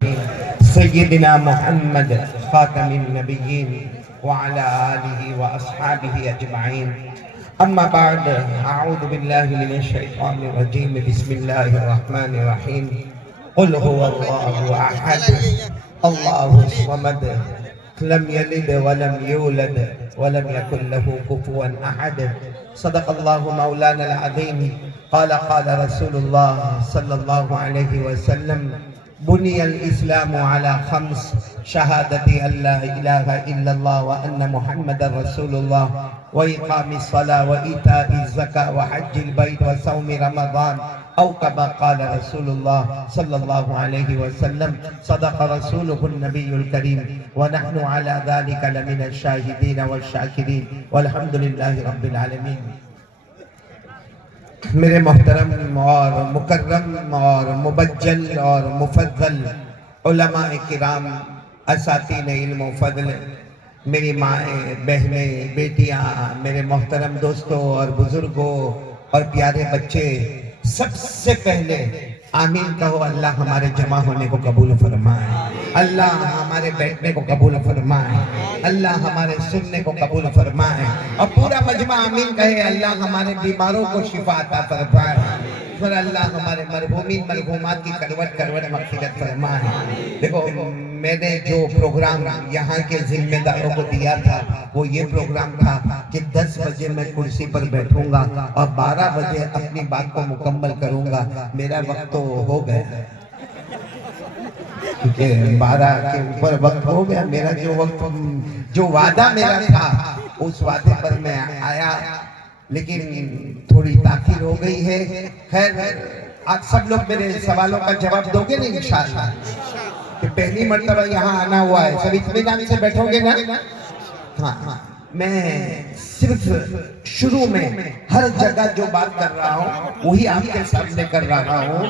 सय्यिदिना मुहम्मद खातमिन नबिय्यीन व अला आलिहि व अस्हाबिहि अजमाइन। अम्मा बाद, अऊज़ु बिल्लाहि मिनश शैतानिर रजीम। बिस्मिल्लाहिर रहमानिर रहीम। कुल हुवल्लाहु अहद, अल्लाहुस समद, लम यलिद व लम यूलद व लम यकुल लहू कुफुवन अहद। सदक़ल्लाहु मौलाना अज़ीम। क़ाला क़ाला रसूलुल्लाह सल्लल्लाहु अलैहि वसल्लम, बुनियल इस्लामु अला खम्स, शहादती अल्ला इलाहा इल्लल्लाह व अन्ना मुहम्मदर रसूलुल्लाह व इक़ामिस सलाह व ईताइज़ ज़कात व हज्जिल बैत व सौमि रमज़ान औ कमा क़ाल रसूलुल्लाह सल्लल्लाहु अलैहि वसल्लम। सदक़ रसूलुहुन नबियुल करीम व नहनु अला ज़ालिका लमिनश शाहिदीन व शाकिरीन वल्हम्दुलिल्लाहि रब्बिल आलमीन। मेरे मोहतरम और मुकर्रम और मुबज्जल और मुफद्दल उलमाए किराम, असातीन इल्म फज़ल, मेरी माएँ, बहनें, बेटियाँ, मेरे मोहतरम दोस्तों और बुजुर्गों और प्यारे बच्चे, सबसे पहले आमीन कहो। अल्लाह हमारे जमा होने को कबूल फरमाए, अल्लाह हमारे बैठने को कबूल फरमाए, अल्लाह हमारे सुनने को कबूल फरमाए। और पूरा मजमा आमीन कहे। अल्लाह हमारे बीमारों को शिफा अता फरमाए, फिर अल्लाह हमारे मरहूमीन मरहूमात की करवट करवट मग़फ़िरत फरमाए। देखो, मैंने जो प्रोग्राम यहाँ के जिम्मेदारों को दिया था वो ये प्रोग्राम था कि 10 बजे मैं कुर्सी पर बैठूंगा और 12 बजे अपनी बात को मुकम्मल करूंगा। मेरा वक्त तो हो गया, क्योंकि 12 के ऊपर वक्त हो गया। मेरा जो वक्त, जो वादा मेरा था, उस वादे पर मैं आया, लेकिन थोड़ी ताख़ीर हो गई है। खैर, आप सब लोग मेरे सवालों का जवाब दोगे ना इंशाअल्लाह? कि पहली मर्तबा यहाँ आना हुआ है, सब इत्मीनान से बैठोगे ना? हाँ, मैं सिर्फ शुरू में हर जगह जो बात कर रहा हूँ वही आपके सामने कर रहा हूँ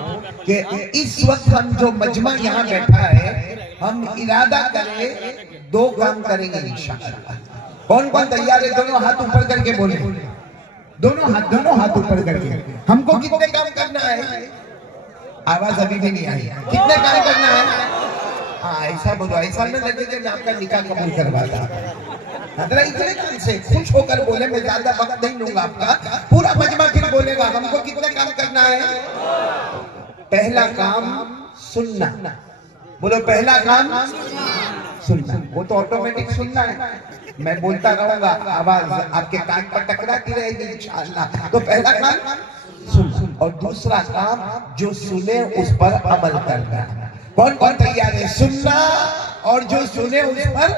कि इस वक्त हम जो मजमा यहाँ बैठा है, हम इरादा करें 2 काम करेंगे इंशाअल्लाह। कौन कौन तैयार है? दोनों हाथ ऊपर करके बोले, दोनों हाथ ऊपर करके। हमको कितने काम करना है? आवाज अभी भी नहीं आई। कितने काम करना है? हाँ, ऐसा बोलो, ऐसा में लगे कि मैं आपका निकाह कबूल करवाता। जरा इतने काम से खुश होकर बोले, मैं ज्यादा वक्त नहीं लूंगा आपका। पूरा मजमा फिर बोलेगा। हमको कितने काम करना है? पहला काम सुनना। बोलो, पहला काम सुनना। वो तो ऑटोमेटिक सुनना है, मैं बोलता रहूंगा, आवाज आपके कान पर टकराती रहेगी इंशाअल्लाह। तो पहला काम सुन, और दूसरा काम जो सुने उस पर अमल करना। कौन कौन तैयार है? सुनना और जो सुने उस पर।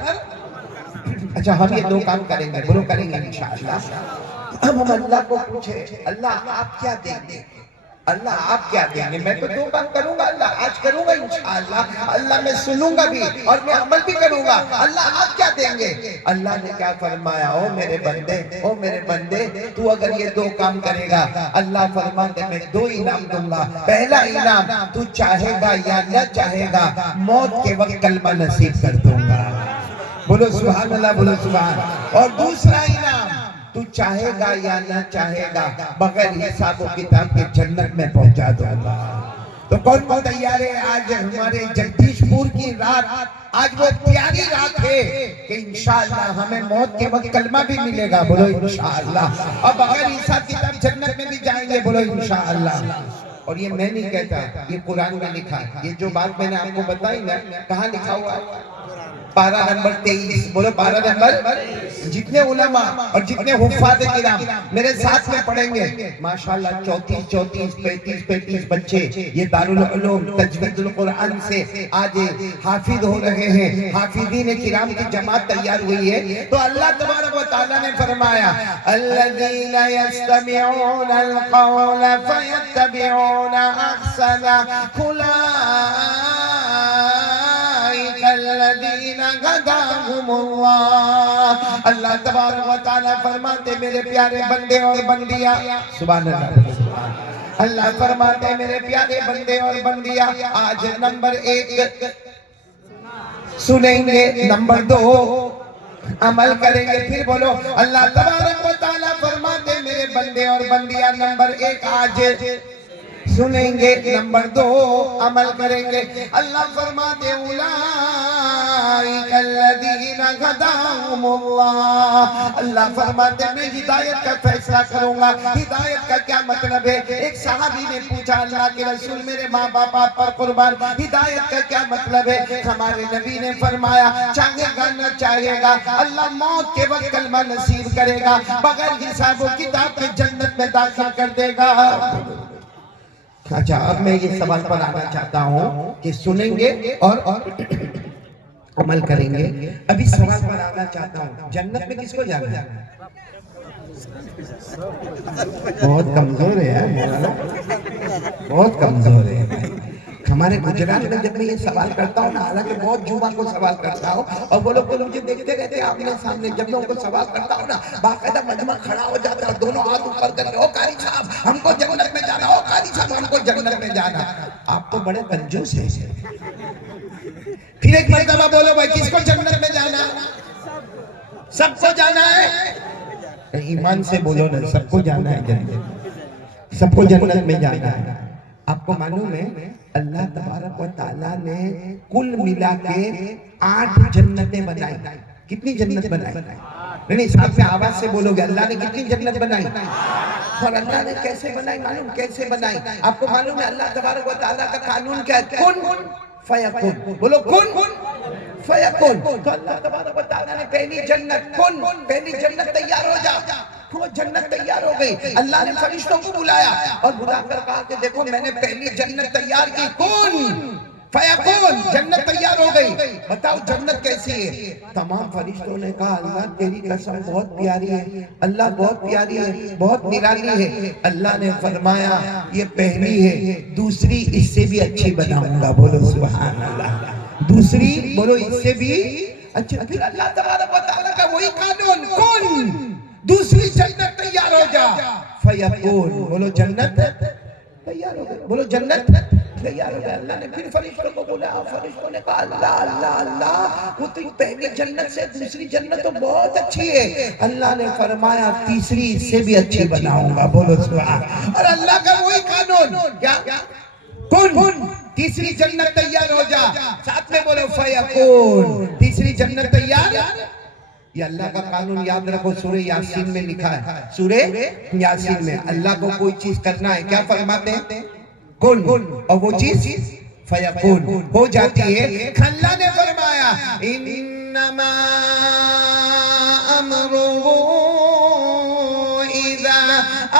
अच्छा, हम ये 2 काम करेंगे। बोलो, करेंगे इंशाअल्लाह। हम अल्लाह को पूछे, अल्लाह आप क्या देंगे? अल्लाह आप क्या देंगे? मैं तो 2 काम करूंगा, अल्लाह आज करूंगा इंशाअल्लाह। अल्लाह मैं सुनूंगा भी और मैं अमल भी करूंगा। अल्लाह आप क्या देंगे? अल्लाह ने क्या फरमाया? ओ मेरे बंदे, ओ मेरे बंदे, तू अगर ये 2 काम करेगा, अल्लाह फरमाते मैं 2 इनाम दूंगा। पहला इनाम, तू चाहेगा या न चाहेगा, मौत के वक्त कलमा नसीब कर दूंगा। बोलो सुभान अल्लाह, बोलो सुभान। और दूसरा इनाम, तू चाहेगा या ना चाहेगा, बगैर हिसाब और किताब के जन्नत में पहुंचा दूंगा। तो कौन कौन तैयार है? आज हमारे जगदीशपुर की रात, आज वो प्यारी रात है कि इंशाअल्लाह हमें मौत के वक्त कलमा भी मिलेगा। बोलो इंशाअल्लाह। और बगैर हिसाब किताब जन्नत में भी जाएंगे। बोलो इंशाअल्लाह। और ये मैं नहीं कहता, ये कुरान में लिखा है। ये जो बात मैंने आपको बताई ना, कहाँ लिखा हुआ है? पारा नंबर 23। बोलो, पारा नंबर। जितने उलमा और जितने हुफ्फाज़ किराम मेरे साथ में पढ़ेंगे, माशाल्लाह 34 35 बच्चे ये दारुल उलूम तजवीदुल कुरान से आज हाफिज हो रहे हैं। हाफिजीन किराम की जमात तैयार हुई है। तो अल्लाह तबारक व तआला ने फरमाया, अल्लज़ीना यस्तमिऊना अल-क़ौला फयत्तबिऊना अहसना, अल्लाह तबारक व तआला फरमाते मेरे प्यारे बंदे और बंदियां, सुभान अल्लाह। अल्लाह फरमाते मेरे प्यारे बंदे और बंदियां, आज नंबर 1 सुनेंगे, नंबर 2 अमल करेंगे। फिर बोलो, अल्लाह तबारक व तआला फरमाते मेरे बंदे और बंदियां, नंबर 1 आज सुनेंगे, नंबर 2 अमल करेंगे। अल्लाह फरमाते उलाइकल्लज़ीना हदाहुमुल्लाह, अल्लाह फरमाते मैं हिदायत का फैसला करूंगा। हिदायत का क्या मतलब है? एक सहाबी ने पूछा, अल्लाह के रसूल मेरे माँ बाप आप पर कुर्बान, हिदायत का क्या मतलब है? हमारे नबी ने फरमाया चाहेगा न चाहेगा अल्लाह मौत के वक्त कलमा नसीब करेगा, बगैर हिसाब व किताब के जन्नत में दाखिल कर देगा। अच्छा, अब मैं ये सवाल पर आना चाहता हूँ कि सुनेंगे और अमल करेंगे। अभी सवाल पर आना चाहता हूँ, जन्नत में किसको जाना है? बहुत कमजोर है यार, बहुत कमजोर है। हमारे गुजरात में जब मैं ये सवाल करता हूँ ना, हालांकि बहुत युवा को सवाल करता हूँ और वो लोग तो मुझे देखते रहते आमने सामने, जब मैं उनको सवाल करता हूँ ना बाकायदा मजमा खड़ा हो जाता है, दोनों हाथ ऊपर करके, ओ कारी साहब हमको जन्नत में जाना, ओ कारी साहब हमको जन्नत में जाना। आप तो बड़े कंजूस हैं। फिर एक मर्तबा बोलो भाई किसको जन्नत में जाना? सबको जाना है। ईमान से बोलो ना, सबको जाना है जन्नत, सबको जन्नत में जाना है। आपको मालूम है अल्लाह तबारक व तआला ने कुल मिला के 8 जन्नतें बनाई। कितनी जन्नत बनाई? नहीं, साथ में आवाज से बोलोगे, अल्लाह ने कितनी जन्नत बनाई? और अल्लाह ने कैसे बनाई मालूम? कैसे बनाई? आपको मालूम है अल्लाह तबारक व तआला का कानून क्या है? कुन फयकुन। बोलो कुन फयकुन। तो अल्लाह तबारक व तआला ने पहली जन्नत कुन, पहली जन्नत तैयार हो जा, वो जन्नत तैयार हो गई। अल्लाह ने फरिश्तों को बुलाया और बुलाकर कहा कि देखो मैंने पहली जन्नत तैयार की, कुन फयकुन, जन्नत तैयार हो गई। बताओ जन्नत कैसी है? तमाम फरिश्तों ने कहा अल्लाह तेरी कसम बहुत प्यारी है, अल्लाह बहुत प्यारी है, बहुत निराली है। अल्लाह ने फरमाया ये पहली है, दूसरी इससे भी अच्छी बनाऊंगा। बोलो सुभान अल्लाह। दूसरी बोलो इससे भी अच्छी। फिर अल्लाह तबारक व तआला का वही कानून, कुन, दूसरी जन्नत तैयार हो जा, फयकुन। बोलो जन्नत तैयार हो गई, बोलो जन्नत तैयार हो गया। अल्लाह ने फिर फरिश्तों को बोला, फरिश्तों ने कहा अल्लाह अल्लाह अल्लाह वो तो पहली जन्नत से दूसरी जन्नत तो बहुत अच्छी है। अल्लाह ने फरमाया तीसरी इससे भी अच्छी बनाऊंगा। बोलो सुभान। और अल्लाह का वही कानून क्या? कुन, तीसरी जन्नत तैयार हो जा, साथ में बोलो फयकुन, तीसरी जन्नत तैयार। ये अल्लाह का कानून याद रखो, सूरह यासीन में लिखा है। सूरह यासीन में अल्लाह को कोई चीज करना है, क्या फरमाते हैं? कुन, और वो चीज फयकुन हो जाती है। अल्लाह ने फरमाया इन्नमा अमरुहु इज़ा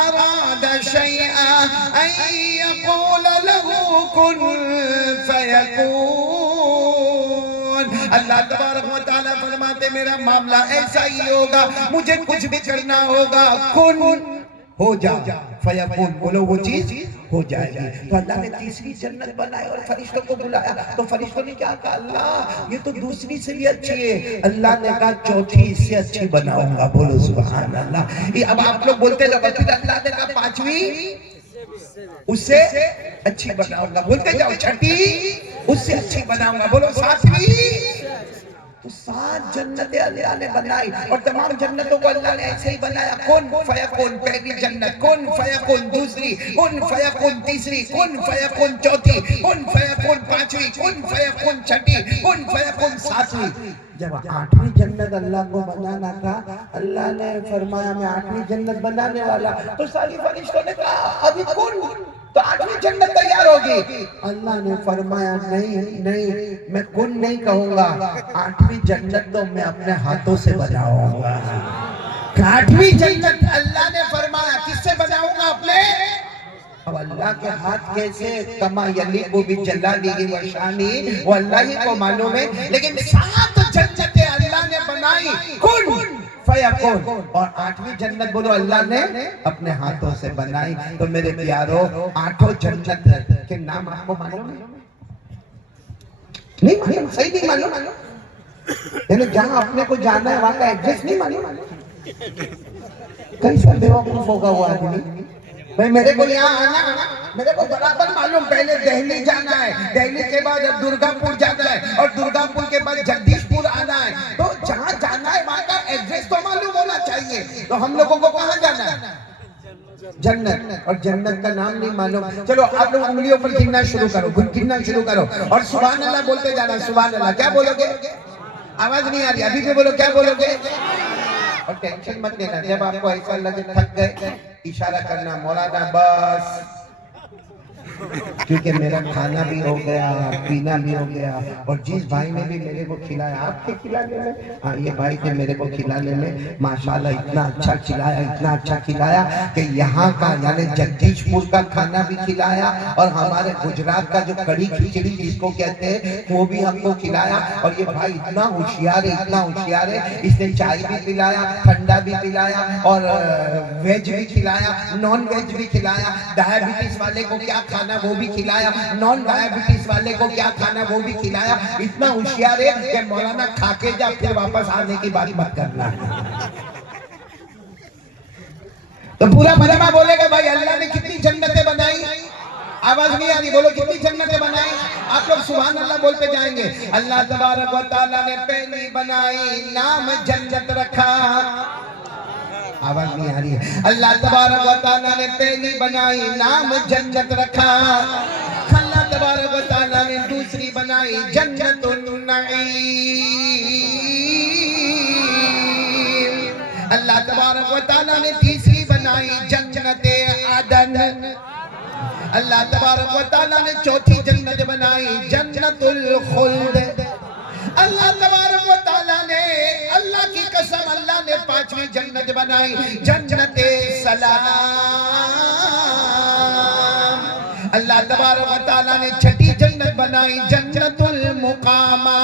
अरादा शैअन अन यक़ूल लहू कुन फयकुन। अल्लाह तबारक व तआला फरमाते मेरा मामला ऐसा ही होगा, मुझे कुछ भी करना होगा, कुन हो जा फयकुन, बोलो वो चीज हो जाएगी। तो अल्लाह ने तीसरी जन्नत बनाई और फरिश्तों को बुलाया, तो फरिश्तों ने क्या कहा? अल्लाह ये तो दूसरी से भी अच्छी है। अल्लाह ने कहा चौथी इससे अच्छी बनाऊंगा। बोलो सुभान अल्लाह। ये अब आप लोग बोलते जाओ, फिर अल्लाह ने कहा पांचवी उससे अच्छी बनाऊंगा, बोलते जाओ छठी उससे अच्छी बनाऊंगा, बोलो सातवीं। तो 7 जन्नतें अल्लाह ने बनाई और तमाम जन्नतों को अल्लाह ने ऐसे ही बनाया। कुन फयकुन पहली जन्नत, कुन फयकुन दूसरी, कुन फयकुन तीसरी, कुन फयकुन चौथी, कुन फयकुन पांचवी, कुन फयकुन छठी, कुन फयकुन सातवीं। जब 8वीं जन्नत अल्लाह को बनाना था, अल्लाह ने फरमाया मैं 8वीं जन्नत बनाने वाला। तो सारी फरिश्तों ने कहा अभी कुन, तो 8वीं जन्नत तैयार होगी। अल्लाह ने फरमाया नहीं नहीं, मैं कुन नहीं कहूंगा, 8वीं जन्नत तो मैं अपने हाथों से बनाऊंगा। 8वीं जन्नत अल्लाह ने फरमाया किससे बनाऊंगा? अपने। अब अल्लाह के हाथ कैसे? कमा यलीकु बिजलालिही व शानी, वो अल्लाह ही को मालूम है। लेकिन 7 जन्नतें अल्लाह ने बनाई, कुन फयकुन, और 8वीं जन्नत बोलो अल्लाह ने अपने हाथों से बनाई। तो मेरे प्यारो 8 जन्नत के नाम आपको मालूम है? नहीं मालूम? सही नहीं मालूम? यानी जहां अपने को जाना है वहां का एड्रेस नहीं मालूम? कैसा बेवकूफ होगा वो आदमी? भाई मेरे को यहाँ आना, मेरे को बराबर मालूम, पहले दिल्ली जाना है, दिल्ली के बाद दुर्गापुर जाना है और दुर्गापुर के बाद जगदीशपुर आना है। तो जहाँ जाना है वहाँ का एड्रेस तो मालूम होना चाहिए। तो हम लोगों को कहाँ जाना है? जन्नत, और जन्नत का नाम नहीं मालूम। चलो आप लोग उंगलियों पर गिनना शुरू करो, गिनना शुरू करो और सुभान अल्लाह बोलते जाना। सुभान अल्लाह। क्या बोलोगे? आवाज नहीं आ रही, अभी भी बोलो, क्या बोलोगे? और टेंशन मत लेना, जब आपको ऐसा लगे थक गए इशारा करना, मौलाना बस, क्योंकि मेरा खाना भी हो गया, पीना भी हो गया, और जिस भाई ने भी मेरे को खिलाया, आपके खिलाने में, हाँ ये भाई थे मेरे को खिलाने में, माशाल्लाह इतना अच्छा खिलाया, इतना अच्छा खिलाया कि यहाँ का यानी जगदीशपुर का खाना भी खिलाया और हमारे गुजरात का जो कड़ी खिचड़ी जिसको कहते हैं वो भी हमको खिलाया। और ये भाई इतना होशियार है, इतना होशियार है, इसने चाय भी पिलाया, ठंडा भी पिलाया और वेज भी खिलाया, नॉन वेज भी खिलाया, डायबिटीज वाले को क्या खाना वो भी खिलाया, नॉन डायबिटीज वाले को क्या खाना वो भी खिलाया। इतना होशियार है कि मौलाना खा के जा फिर वापस आने की बात मत करना। तो पूरा मजमा बोलेगा भाई अल्लाह ने कितनी जन्नतें बनाई। आवाज नहीं आ रही, बोलो कितनी जन्नतें बनाई। आप लोग सुभान अल्लाह बोलते जाएंगे। अल्लाह तबारक व तआला ने पहली बनाई, नाम जन्नत रखा। आवाज नहीं आ रही है। अल्लाह तबारक व तआला ने पहली बनाई, नाम जन्नत रखा। अल्लाह तबारक व तआला ने दूसरी बनाई, जन्नतुन नईम। अल्लाह तबारक व तआला ने तीसरी बनाई, जन्नते अदन। अल्लाह तबारक व तआला ने चौथी जन्नत बनाई, जन्नतुल खुल्द। अल्लाह तबारक व तआला ने, अल्लाह की कसम, अल्लाह ने पांचवी जन्नत बनाई, जन्नते सलाम। अल्लाह तबारक व तआला ने छठी जन्नत बनाई, जन्नतुल मुकामा।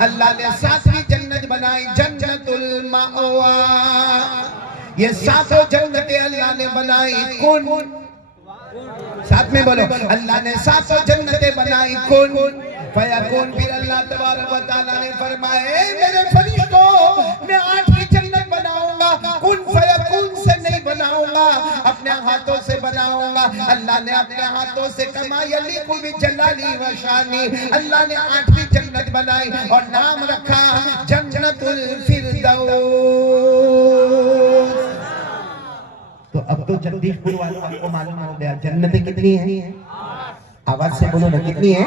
अल्लाह ने सातवीं जन्नत बनाई, जन्नतुल मावा। ये सातों जन्नतें अल्लाह ने बनाई, कौन? साथ में बोलो, अल्लाह ने सातों जन्नतें बनाई, कौन फयकून। फिर अल्लाह तबारक व तआला ने फरमाया, मेरे फरिश्तों मैं आठवीं जन्नत बनाऊंगा, कुन फयकून से नहीं बनाऊंगा, अपने हाथों से बनाऊंगा। अल्लाह ने अपने हाथों से कमा यलीकु बि जलाली व शानी। अल्लाह ने आठवीं जन्नत बनाई और नाम रखा जन्नतुल फिरदौस। तो अब तो जगदीशपुर वालों आपको मालूम हो गया जन्नतें कितनी हैं। आवाज से बोलो ना, कितनी है।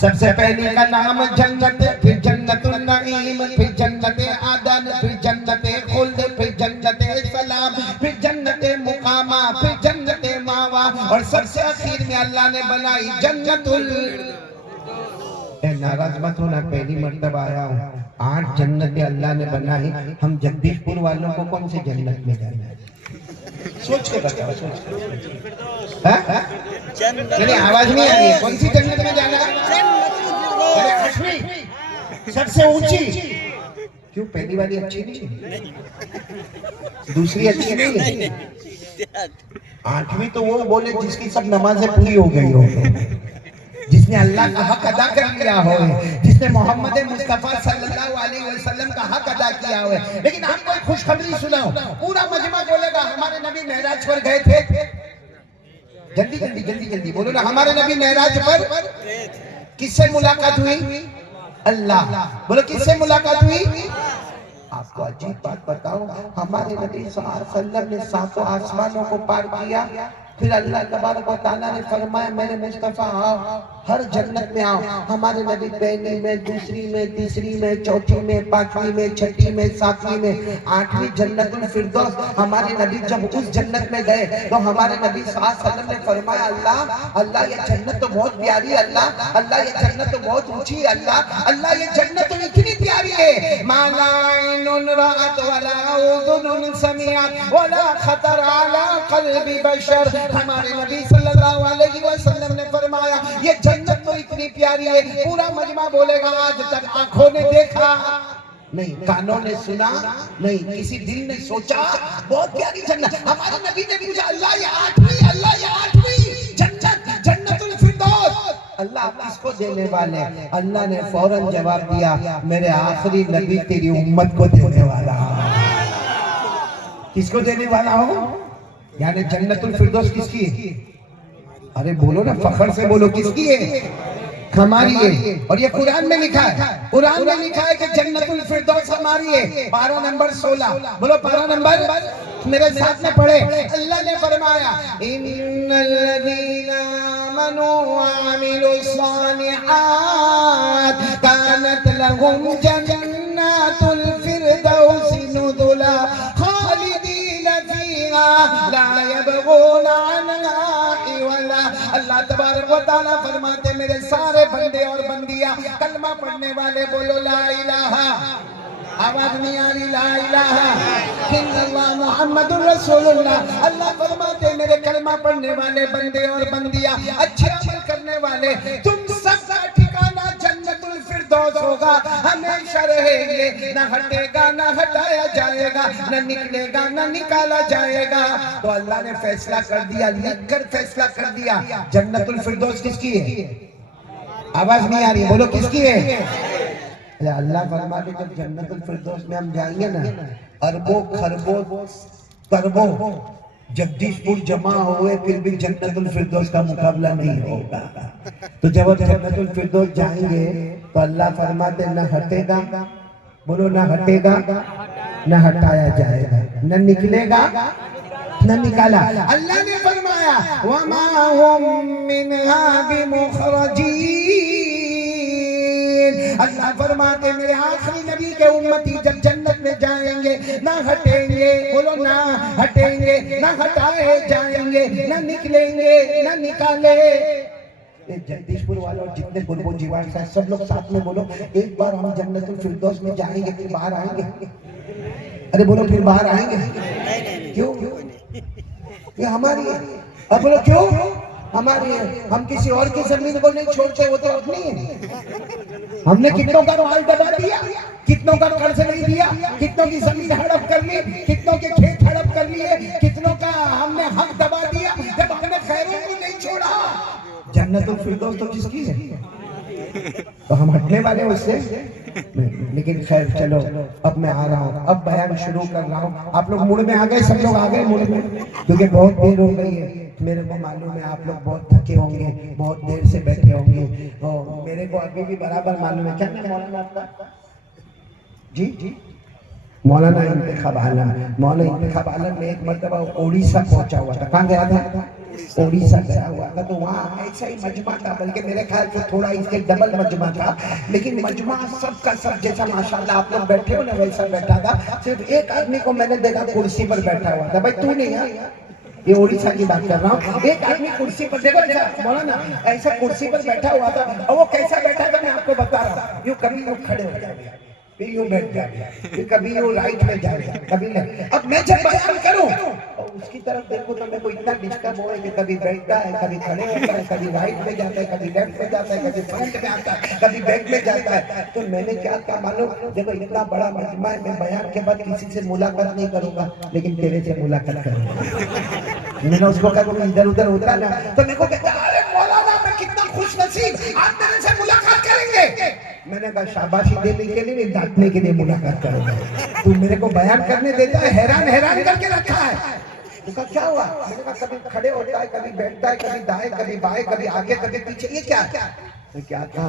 सबसे पहले का नाम जन्नत, फिर जन्नतुल नईम, फिर जन्नते आदन, फिर जन्नते खुल्द, फिर जन्नते सलाम, फिर जन्नते मुकामा, फिर जन्नते मावा, और सबसे आखिर में अल्लाह ने बनाई जन्नतुल। नाराज मत होना, पहली मर्तबा आया हूँ। 8 जन्नतें अल्लाह ने बनाई, हम जगदीशपुर वालों को कौन सी जन्नत में जाना है? सोच के बताओ, सोच के। आवाज नहीं आ रही है, कौन सी जन्नत में जाना? सबसे ऊंची। क्यों, पहली वाली अच्छी नहीं? दूसरी अच्छी नहीं? 8वीं तो वो बोले जिसकी सब नमाजें पूरी हो गई हो, जिसने अल्लाह का हक अदा कर लिया हो, जिसने मोहम्मद मुस्तफा सल्लल्लाहु अलैहि वसल्लम का हक अदा किया हो। लेकिन आपको एक खुशखबरी सुनाओ, पूरा मजमा बोलेगा हमारे नबी मेराज पर गए थे। जल्दी जल्दी जल्दी जल्दी बोलो ना, हमारे नबी मेराज पर किससे मुलाकात हुई? अल्लाह। बोलो किससे मुलाकात हुई? आपको अजीब बात बताओ, हमारे नबी सल्लल्लाहु अलैहि वसल्लम ने 7 आसमानों को पार किया, फिर अल्लाह तबारक व तआला ने फरमाया मेरे मुस्तफा आओ, हर जन्नत में आओ। हमारे नबी पहली में, दूसरी में, तीसरी में, चौथी में, 5वीं में, 6ठी में, 7वीं में, 8वीं जन्नतुल फिरदौस। हमारे नबी जब उस जन्नत में गए तो हमारे नबी सल्लल्लाहु अलैहि वसल्लम ने फरमाया अल्लाह अल्लाह ये जन्नत तो बहुत प्यारी है, अल्लाह अल्लाह ये जन्नत तो बहुत ऊंची है, अल्लाह अल्लाह ये जन्नत तो इतनी प्यारी है, माला ऐनुन राअत वला उज़ुनुन समिअत वला खतर अला क़ल्बि बशर। हमारे नबी सल्लल्लाहु अलैहि वसल्लम ने फरमाया ये जन्नत तो इतनी प्यारी है, पूरा मजमा बोलेगा आज तक आंखों ने देखा नहीं, कानों ने सुना नहीं, किसी दिल ने सोचा, बहुत प्यारी जन्नत। हमारे नबी ने पूछा अल्लाह ये 8वीं, अल्लाह ये 8वीं जन्नत, जन्नतुल फिरदौस, अल्लाह आप किसको देने वाले? अल्लाह ने फौरन जवाब दिया मेरे आखिरी नबी तेरी उम्मत को देने वाला। किसको देने वाला हो? यानी जन्नतुल फिरदौस किसकी है? अरे बोलो ना, फखर से बोलो, किसकी है? हमारी है। और ये कुरान में लिखा है, कुरान में लिखा है कि जन्नतुल फिरदौस हमारी है। पारा नंबर 16, बोलो पारा नंबर, मेरे साथ में पढ़े। अल्लाह ने फरमाया इन्नल्लज़ीना आमनू व अमिलुस्सालिहात कानत लहुम जन्नतुल फिरदौस नुज़ुला खालिदीन फीहा ला यबगूना अन्हा हिवला। अल्लाह तबारक व तआला फरमाते मेरे सारे बंदे और बंदियां कलमा पढ़ने वाले बोलो ला इलाहा, आवाज नहीं आ रही, ला इलाहा इल्लल्लाह मुहम्मदुर रसूलुल्लाह। अल्लाह फरमाते मेरे कलमा पढ़ने वाले बंदे और बंदियां, अच्छे अमल करने वाले, तुम सबका ठिकाना जन्नतुल फिरदौस होगा, हमेशा रहेंगे, ना हटेगा ना हटाया जाएगा, ना निकलेगा ना निकाला जाएगा। तो अल्लाह ने फैसला कर दिया, लिखकर फैसला कर दिया, जन्नतुल फिरदौस किसकी है? आवाज नहीं आ रही, बोलो किसकी है? अल्लाह फरमाते जब जन्नतुल फिरदौस में हम जाएंगे ना, अरबों खरबों तरबों जगदीशपुर जमा हुए फिर भी जन्नतुल फिरदौस का मुकाबला नहीं होगा। तो जब हम जन्नतुल फिरदौस जाएंगे तो अल्लाह फरमाते न हटेगा, बोलो न हटेगा न हटाया जाएगा, न निकलेगा न निकाला। अल्लाह ने फरमाया वमा हुम मिनहा बिमुखरजीन। अल्लाह फरमाते मेरे आखिरी नबी के उम्मती जब जन्नत में जाएंगे ना हटेंगे, बोलो ना हटेंगे ना हटाए जाएंगे, ना निकलेंगे ना निकाले। जगदीशपुर वालों जितने बुलबुल जीवान साहब सब लोग साथ में बोलो एक बार हम जन्नतुल फिरदौस में जाएंगे फिर बाहर आएंगे। अरे बोलो फिर बाहर आएंगे। क्यों? ये हमारी है। अब बोलो क्यों हमारी है? हम किसी और की जमीन को नहीं छोड़ते, वो तो अपनी है। हमने कितनों का माल दबा दिया, कितनों का कर्ज नहीं दिया, कितनों की जमीन हड़प कर ली, कितनों के खेत हड़प कर लिए, कितनों का हमने हक दबा दिया जब हमने खैरों को नहीं छोड़ा। जन्नतुल फिरदौस तो किसकी है? तो हम हटने वाले उससे नहीं। लेकिन खैर चलो अब मैं आ रहा हूँ, अब बयान शुरू कर रहा हूँ। आप लोग मूड में आ गए, सब लोग आ गए मूड में, क्योंकि बहुत देर हो गई है। मेरे को मालूम है आप लोग बहुत थके होंगे, बहुत देर से बैठे होंगे, और मेरे को अभी भी बराबर मालूम है। क्या नाम मौलाना आपका? जी जी मौलाना इंतखाब आलम। मौलाना इंतखाब आलम में एक मरतबा उड़ीसा पहुंचा हुआ था। कहाँ गया था? उड़ीसा गया हुआ था। तो वहाँ ऐसा ही मजमा था, बल्कि मेरे ख्याल से थोड़ा इसके डबल मजमा था, लेकिन मजमा सबका सब जैसा माशाल्लाह आप लोग बैठे हो ना वैसा बैठा था। सिर्फ एक आदमी को मैंने देखा कुर्सी पर बैठा हुआ था। भाई तू नहीं है, ये उड़ीसा की बात कर रहा हूँ। एक आदमी कुर्सी पर, देखो मौलाना ऐसा कुर्सी पर बैठा हुआ था, और वो कैसा बैठा था मैं आपको बता रहा हूँ। यूँ कभी लोग खड़े हो जाएंगे, फिर यूँ बैठ जाएगा, फिर कभी यूँ राइट में जाएगा, कभी नहीं। अब मैं जब बयान करूं और उसकी तरफ देखो तो मेरे को इतना डिस्टर्ब हो है कि कभी बैठता है, कभी खड़े होता है, कभी राइट में जाता है, कभी लेफ्ट में जाता है, कभी फ्रंट में आता है, कभी बैक में जाता है। तो मैंने क्या कहा मालूम, देखो इतना बड़ा मजमा है, मैं बयान के बाद किसी से मुलाकात नहीं करूंगा, लेकिन तेरे से मुलाकात करूंगा। मैंने उसको कहा इधर उधर होता ना, तो मेरे को कहता अरे मौलाना मैं कितना खुश नसीब, आप मेरे से मुलाकात करेंगे। मैंने कहा शाबाशी देने के लिए नहीं, डांटने के लिए मुलाकात करेंगे। तू मेरे को बयान करने देता है, हैरान हैरान करके रखा है। उसका क्या हुआ? मैंने कहा कभी खड़े होता है, कभी बैठता है, कभी दाएं कभी बाएं, कभी आगे कभी पीछे, ये क्या क्या कहा?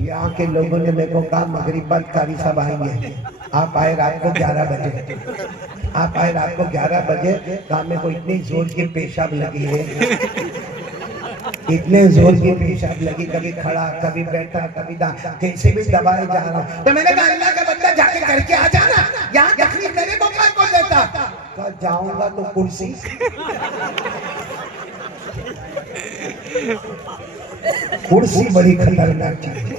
यहाँ के लोगों ने मेरे को कहा मगरिब बाद कारी साहब आएंगे, आप आए रात को 11 बजे, आप आए रात को 11 बजे। कहा मेरे को इतनी जोर की पेशाब लगी है, इतने जोर की पेशाब लगी, कभी खड़ा कभी बैठा कभी कैसे भी दबाए जा रहा हूँ। तो मैंने कहा अल्लाह का बंदा जाके करके आ जाना, यहाँ तकलीफ मेरे को कौन देता? कहा जाऊंगा तो कुर्सी कुर्सी बड़ी खतरनाक चीज है।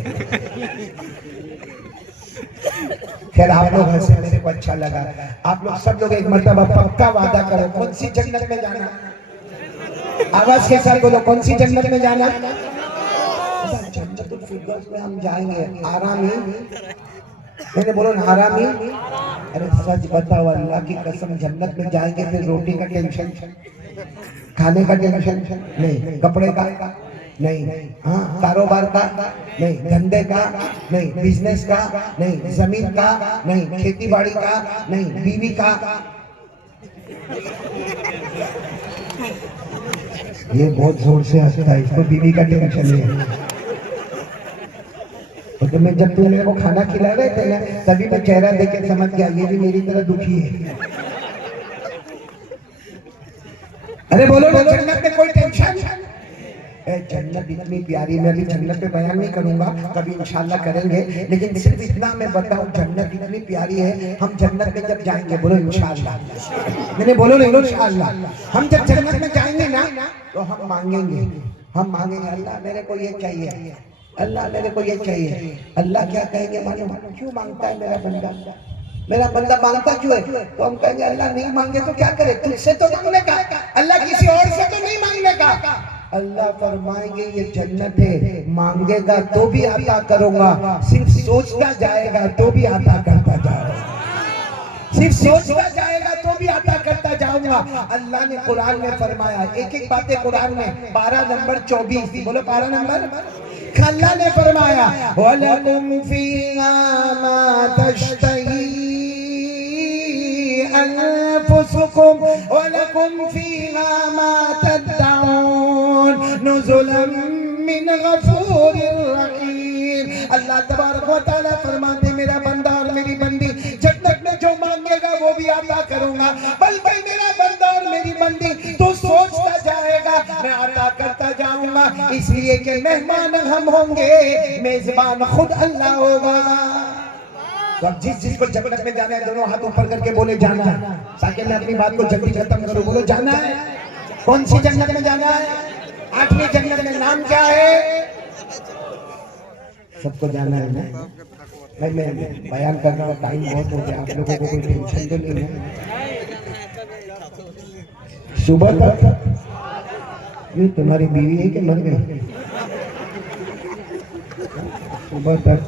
खैर आप लोग हंसे, मेरे को अच्छा लगा। आप लोग सब लोग एक मरतबा पक्का वादा करो, कौन सी जन्नत में जाना? आवाज के साथ बोलो, कौन सी जन्नत में जाना? जन्नतुल फिरदौस में हम जाएंगे आरामी। मैंने बोलो ना आरामी। अरे सच बताओ, अल्लाह की कसम, जन्नत में जाएंगे फिर रोटी का टेंशन, खाने का टेंशन नहीं, कपड़े का नहीं, हाँ कारोबार का नहीं, धंधे का नहीं, बिजनेस का नहीं, जमीन का नहीं, खेती बाड़ी का नहीं, बीवी का ये बहुत जोर से हंसता है, इसको बीवी का टेंशन है। तो मैं जब तुम मेरे को खाना खिला रहे थे ना, तभी मैं चेहरा देख के समझ गया ये भी मेरी तरह दुखी है। अरे बोलो ना, जन्नत में कोई टेंशन? जन्नत इतनी प्यारी, मैं अभी जन्नत पे बयान नहीं करूंगा, कभी इंशाल्लाह करेंगे, लेकिन सिर्फ इतना मैं बताऊं, जन्नत इतनी प्यारी है। हम जन्नत में जब जाएंगे, बोलो इंशाल्लाह, मैंने बोलो नहीं इंशाल्लाह, हम जब जन्नत में जाएंगे ना तो हम मांगेंगे, अल्लाह मेरे को ये चाहिए, अल्लाह मेरे को ये चाहिए। अल्लाह क्या कहेंगे मालूम? क्यों मांगता है मेरा बंदा मांगता क्यों है? तो हम कहेंगे अल्लाह नहीं मांगे तो क्या करे, तुझसे तो मांगने का, अल्लाह किसी और से तो नहीं मांगने का। अल्लाह फरमाएंगे ये जन्नत है, मांगेगा तो भी अता करूंगा, सिर्फ सोचता जाएगा तो भी अता करता जाऊंगा, सिर्फ सोचता जाएगा तो भी अता करता जाऊंगा। अल्लाह ने कुरान में फरमाया, एक एक बातें कुरान में, 12 नंबर 24, बोलो 12 नंबर। अल्लाह ने फरमाया वलकुम फीहा मा तश्तही अनफुसुकुम वलकुम फीहा मा तदउन नुज़ुलन मिन गफूरिर रहीम। अल्लाह तबारक व तआला फरमाते मेरा बंदा और मेरी बंदी जन्नत में जो मांगेगा वो भी अता करूंगा, बल्कि मेरा बंदा और मेरी बंदी तो सोचता जाएगा मैं अता करता जाऊंगा, इसलिए कि मेहमान हम होंगे, मेजबान खुद अल्लाह होगा। तो अब जिसको जन्नत में जाना है दोनों हाथ ऊपर करके बोले जाना है, ताकि मैं अपनी बात को जल्दी खत्म करूं। बोलो जाना है। कौन सी जन्नत में जाना है? 8वीं जन्नत में। नाम क्या है? सबको जाना है ना भाई। मैं बयान करना, टाइम बहुत हो गया, आप लोगों को कोई टेंशन तो नहीं है? सुबह तक ये तुम्हारी बीवी है कि मर गई? सुबह तक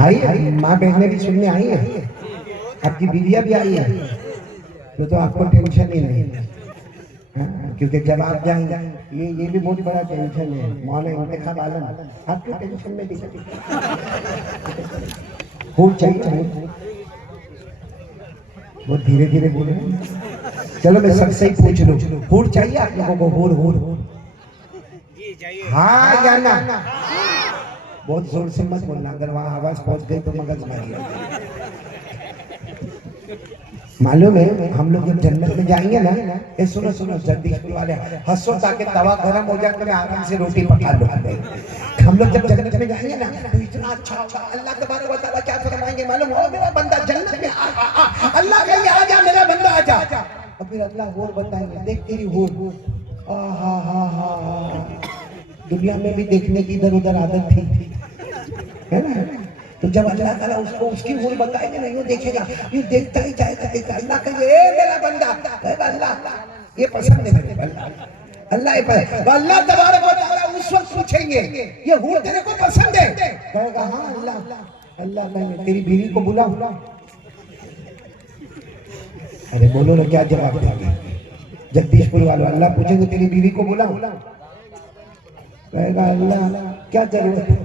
आई है, माँ बहनें भी सुनने आई है, आपकी बीवियां भी आई है, तो आपको टेंशन ही नहीं है। क्योंकि जब आप जाएंगे ये भी बहुत बड़ा टेंशन है, मौला इंतखाब आलम आपके टेंशन में दिखती हो चाहिए। बहुत धीरे धीरे बोले, चलो मैं सबसे ही पूछ लूं, हूर चाहिए आप लोगों को? हूर हाँ या ना? बहुत जोर से मत बोलना, अगर वहां आवाज पहुंच गई तो मगज मार लेगा। मालूम है हम लोग जब जन्नत में जाएंगे ना, ये सुनो जगदीशपुर वाले हंसो ताकि तवा गर्म हो जाए तो मैं आराम से रोटी पका लूंगा। हम लोग जब जन्नत में जाएंगे ना तो इतना अच्छा अल्लाह तबारक व तआला क्या फरमाएंगे मालूम? हो मेरा बंदा जन्नत में अल्लाह कहेंगे आ जा मेरा बंदा आ जा। और फिर अल्लाह होर बताएंगे, देख तेरी होर, दुनिया में भी देखने की इधर उधर आदत थी, है ना? तो जब अल्लाह ताला उसको उसकी होर बताएंगे ना, यूं देखेगा, यूं देखता ही जाएगा। अल्लाह कहेंगे ए मेरा बंदा, कहेगा अल्लाह ये पसंद है मेरे को, अल्लाह तो अल्लाह तबारक व तआला उस वक्त पूछेंगे ये हूर तेरे को पसंद है? कहेगा हाँ अल्लाह कहेंगे तेरी बीवी को बुलाओ। अरे बोलो ना, क्या जवाब देंगे जगदीशपुर वालों? अल्लाह पूछेंगे तेरी बीवी को बुलाओ, कहेगा अल्लाह क्या जरूरत है?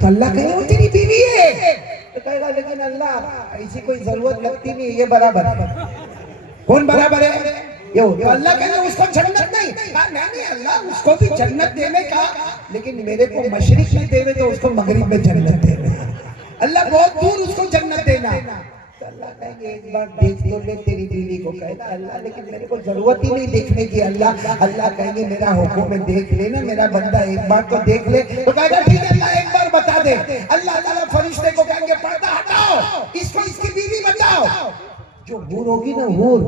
तो अल्लाह कहेगा वो तेरी बीवी है, तो कहेगा लेकिन अल्लाह ऐसी कोई जरूरत लगती नहीं, ये बराबर है। कौन बराबर है? ये तो अल्लाह कहेगा उसको जन्नत नहीं, नहीं अल्लाह उसको भी जन्नत देने का, लेकिन मेरे को मशरिक में देवे तो उसको मगरिब में जन्नत देना। अल्लाह बहुत दूर उसको जन्नत देना। तो अल्लाह कहेंगे एक बार देख तो ले तेरी बीवी को। कहेगा अल्लाह लेकिन मेरे को जरूरत ही नहीं देखने की। अल्लाह कहेंगे मेरा हुक्म है देख ले ना मेरा बंदा, एक बार तो देख ले। तो कहेगा ठीक है अल्लाह एक बार बता दे। अल्लाह ताला फरिश्ते को कहेंगे पर्दा हटाओ, इसको इसकी बीवी बताओ। जो हूर होगी ना, हूर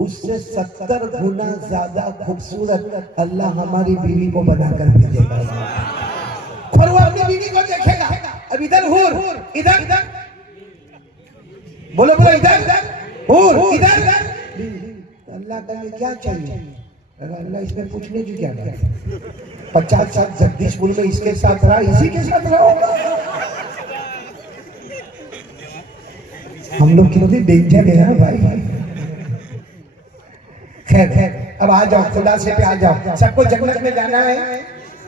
उससे 70 गुना ज्यादा खूबसूरत अल्लाह हमारी बीवी को बनाकर भेजेगा। और वो अपनी बीवी को देखेगा, अब इधर हूर, इधर बोलो इधर हूर, इधर अल्लाह कहेंगे क्या चाहिए? अल्लाह इसमें पूछने की क्या बात है? 50 साल जगदीशपुर में इसके साथ रहा, इसी के साथ रहोगा। हम लोग कितने डेंजर है भाई। खैर अब आ जाओ, खुलासे पे आ जाओ। सबको जन्नत में जाना है?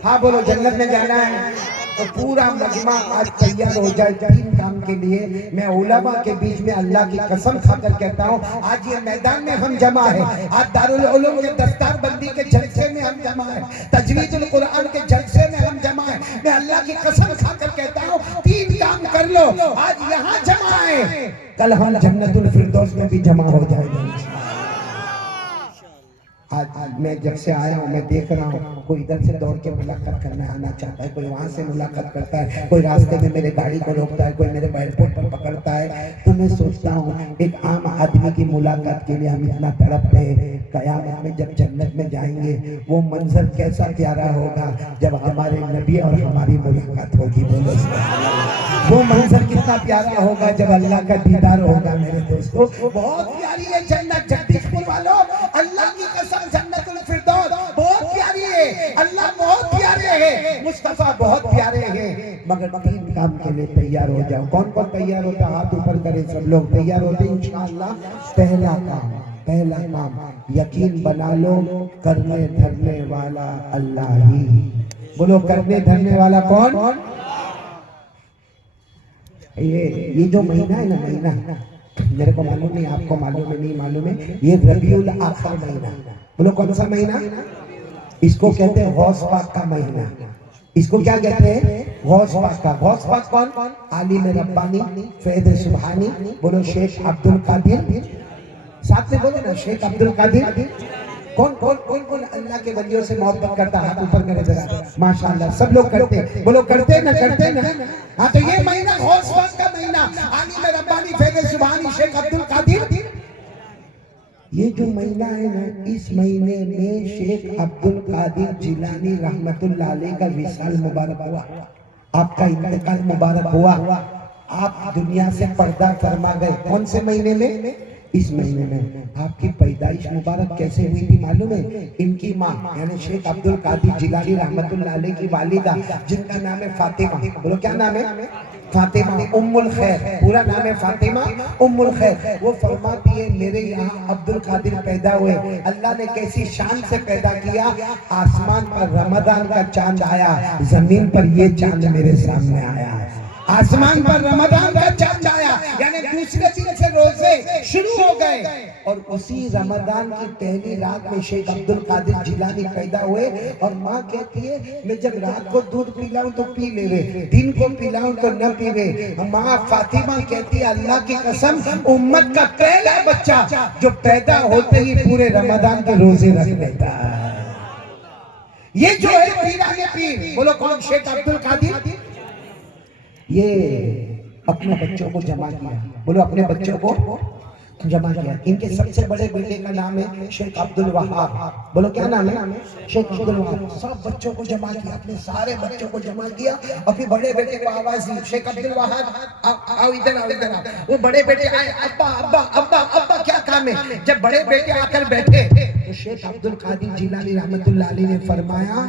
हाँ बोलो जन्नत में जाना है। तो पूरा मजमा आज तैयार हो जाए तीन काम के लिए। मैं उलमा के बीच में अल्लाह की कसम खाकर कहता हूँ, आज ये मैदान में हम जमा है, आज दारुल उलूम के दस्तार बंदी के जलसे में हम जमा है, तजवीजुल कुरान के जलसे में हम जमा है। मैं अल्लाह की कसम खाकर कहता हूँ, तीन काम कर लो, आज यहाँ जमा है, कल हम जन्नतुल फिरदौस में भी जमा हो जाएंगे। आज मैं जब से आया हूँ मैं देख रहा हूँ, कोई इधर से दौड़ के मुलाकात करने आना चाहता है, कोई वहां से मुलाकात करता है, कोई रास्ते में मेरे गाड़ी को रोकता है, कोई मेरे एयरपोर्ट पर पकड़ता है। तो मैं सोचता हूँ एक आम आदमी की मुलाकात के लिए हम इतना तड़पते हैं, कयामत में जब जन्नत में जाएंगे वो मंजर कैसा प्यारा होगा जब हमारे नबी और हमारी मुलाकात होगी। बोलो वो मंजर कितना प्यारा होगा जब अल्लाह का दीदार होगा। मेरे दोस्तों बहुत प्यारी है जन्नत, जगदीशपुर वालों, अल्लाह की कसम जन्नतुल फिरदौस बहुत प्यारी है, अल्लाह बहुत प्यारे है, मुस्तफा बहुत प्यारे हैं। मगर तीन काम के लिए तैयार हो जाओ। कौन कौन तैयार होता है? हाथ ऊपर करें। सब लोग तैयार होते हैं इंशाअल्लाह। पहला काम यकीन बना लो, करने धरने वाला अल्लाह ही। बोलो करने धरने वाला कौन? ये जो महीना है ना, महीना मेरे को मालूम नहीं, आपको मालूम है नहीं मालूम है, ये रबीउल आखिर महीना। बोलो कौन सा महीना? इसको कहते हैं गौस पाक का महीना। इसको क्या कहते हैं? गौस पाक का। गौस पाक कौन? आलिम रब्बानी फैज़ सुबहानी। बोलो शेख अब्दुल कादिर, साथ में बोलो ना शेख अब्दुल कादिर। कौन कौन कौन कौन अल्लाह के वलियों से मोहब्बत करता है? हाथ ऊपर करे जरा। माशाअल्लाह सब लोग करते हैं। बोलो करते ना, करते ना। हाँ तो ये महीना गौस पाक का महीना, आलिम रब्बानी फैज़ सुबहानी शेख अब्दुल कादिर। ये जो महीना है ना, इस महीने में शेख अब्दुल कादिर जिलानी रहमतुल्लाह अलैह का विसाल मुबारक हुआ, आपका इंतकाल मुबारक हुआ, आप दुनिया से पर्दा फरमा गए। कौन से महीने में? इस महीने में। आपकी पैदाइश मुबारक कैसे हुई थी मालूम है? इनकी माँ यानी शेख अब्दुल कादिर जिलानी रहमतुल्लाह अलैह की वालिदा, जिनका नाम है फातिमा। बोलो क्या नाम है? फातिमा उम्मुल खैर। पूरा नाम है फातिमा उम्मुल खैर। वो फरमाती है मेरे यहाँ अब्दुल कादिर पैदा हुए, अल्लाह ने कैसी शान से पैदा किया। आसमान पर रमजान का चांद आया, जमीन पर ये चांद मेरे सामने आया। आसमान पर रमजान का चांद आया, यानी दूसरे दिन से रोजे शुरू हो गए, और उसी रमजान की पहली रात में शेख अब्दुल कादिर जिलानी पैदा हुए। और माँ कहती है मैं जब रात को दूध पिलाऊं तो पी ले वे, दिन को पिलाऊं तो न पीवे। माँ फातिमा कहती है अल्लाह की कसम, उम्मत का पहला बच्चा जो पैदा होते ही पूरे रमजान के रोजे रख लेता है। ये जो है पीराने पीर। बोलो कौन? शेख अब्दुल कादिर। ये अपने बच्चों को जमा किया। बोलो अपने बच्चों को जमा किया। इनके सबसे बड़े बेटे का नाम है शेख अब्दुल वहाब। बोलो क्या नाम है? शेख अब्दुल वहाब। सब बच्चों को जमा किया, अपने सारे बच्चों को जमा किया, और फिर बड़े बेटे को आवाज दी, शेख अब्दुल वहाब आओ इधर, आओ इधर आओ। वो बड़े बेटे आए, अब्बा अब्बा अब्बा अब्बा क्या काम है? जब बड़े बेटे आकर बैठे तो शेख अब्दुल कादिर जिलानी रहमतुल्लाह अलैह ने फरमाया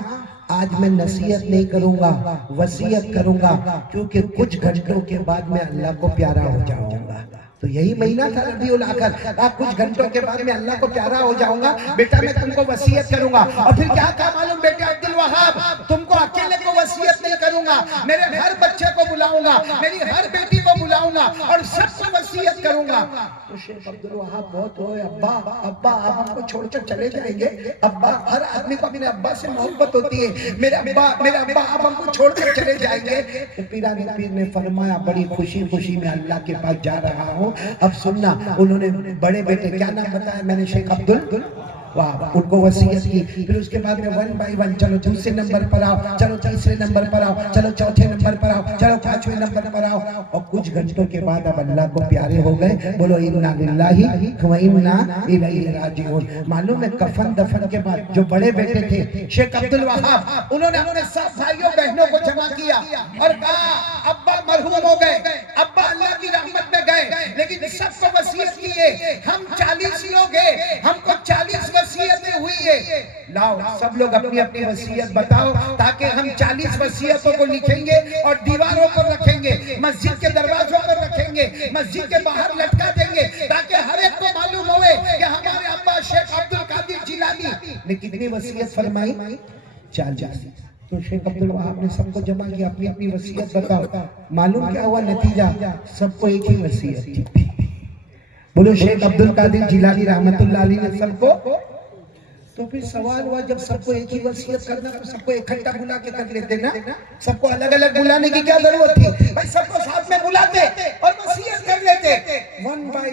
आज मैं नसीहत नहीं करूंगा, वसीयत करूंगा, क्योंकि कुछ घंटों के बाद मैं अल्लाह को प्यारा हो जाऊंगा। तो यही महीना था रबीउल आखिर। कुछ घंटों के बाद मैं अल्लाह को प्यारा हो जाऊंगा, बेटा मैं तुमको वसीयत करूंगा। और फिर क्या कहा मालूम? बेटे अब्दुल वहाब, तुमको अकेले को वसीयत नहीं करूंगा, मेरे हर बच्चे को बुलाऊंगा, मेरी हर बेटी को बुलाऊंगा और सबको वसीयत करूंगा। तो शेख अब्दुल वहाब बहुत रोए, अब्बा अब्बा आप हमको छोड़कर चले जाएंगे? अब्बा, हर आदमी को अपने अब्बा से मोहब्बत होती है, मेरे अब्बा आप हमको छोड़कर चले जाएंगे? तो पीराने पीर ने फरमाया बड़ी खुशी खुशी में अल्लाह के पास जा रहा हूँ। अब सुनना, उन्होंने बड़े बेटे क्या नाम बताया? मैंने शेख अब्दुल वाह, उनको वसीयत की। फिर उसके बाद में 1 बाय 1 चलो दूसरे नंबर पर आओ, चलो तीसरे नंबर पर आओ, चलो चौथे नंबर पर आओ, चलो पांचवें नंबर पर आओ। और कुछ घंटों के बाद अब अल्लाह को प्यारे हो गए। बोलो इन्ना लिल्लाहि व इन्ना इलैहि राजिऊन। मालूम है कफन दफन के बाद जो बड़े बेटे थे शेख अब्दुल वहाब, उन्होंने अपने सब भाइयों बहनों को जमा किया और कहा अब्बा मरहूम हो गए, अब्बा अल्लाह की रहमत में गए, लेकिन सबको वसीयत की है, हम 40 लोग हैं, हमको 40 वसीयतें हुई है। लाओ सब लोग अपनी अपनी वसीयत बताओ, ताकि हम 40 वसीयतों को लिखेंगे और दीवारों पर रखेंगे, मस्जिद के दरवाजों पर रखेंगे, मस्जिद के बाहर लटका देंगे, ताकि हर एक को मालूम होवे कि हमारे अब्बा शेख अब्दुल कादिर जिलानी ने कितनी वसीयत फरमाई? 40। तो शेख अब्दुल वहाब ने सबको जमा किया, अपनी अपनी वसीयत बताओ। मालूम क्या हुआ नतीजा? सबको एक ही वसीयत थी। बोलो शेख अब्दुल कादिर जिलानी रहमतुल्लाह अलैह ने सबको। तो फिर सवाल हुआ, जब सबको एक ही वसीयत करना तो सबको इकट्ठा बुला के कर लेते ना, सबको अलग अलग बुलाने की क्या जरूरत थी भाई? सबको साथ में बुलाते और वसीयत कर लेते, वन बाय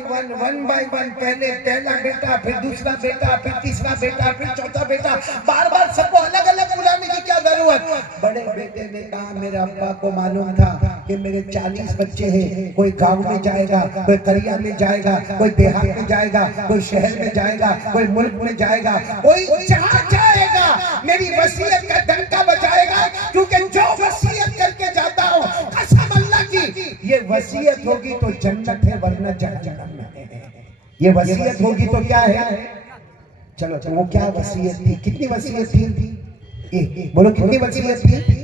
वन। पहले पहला बेटा, फिर दूसरा बेटा, फिर तीसरा बेटा, फिर चौथा बेटा, बार बार सबको अलग अलग बुलाने की क्या जरूरत? बड़े बेटे ने कहा मेरे अब्बा को मालूम था कि मेरे 40 बच्चे हैं, कोई गांव में जाएगा, कोई करिया में जाएगा, कोई देहात में जाएगा, कोई शहर में जाएगा, कोई मुल्क में जाएगा, कोई जहां जाएगा मेरी वसीयत का डंका बजाएगा, क्योंकि जो वसीयत करके जाता हूं कसम अल्लाह की, ये वसीयत होगी तो जन्नत है वरना जहन्नम है। ये वसीयत होगी तो क्या है? चलो वो क्या वसीयत थी? कितनी वसीयत थी? एक। बोलो कितनी वसीयत थी?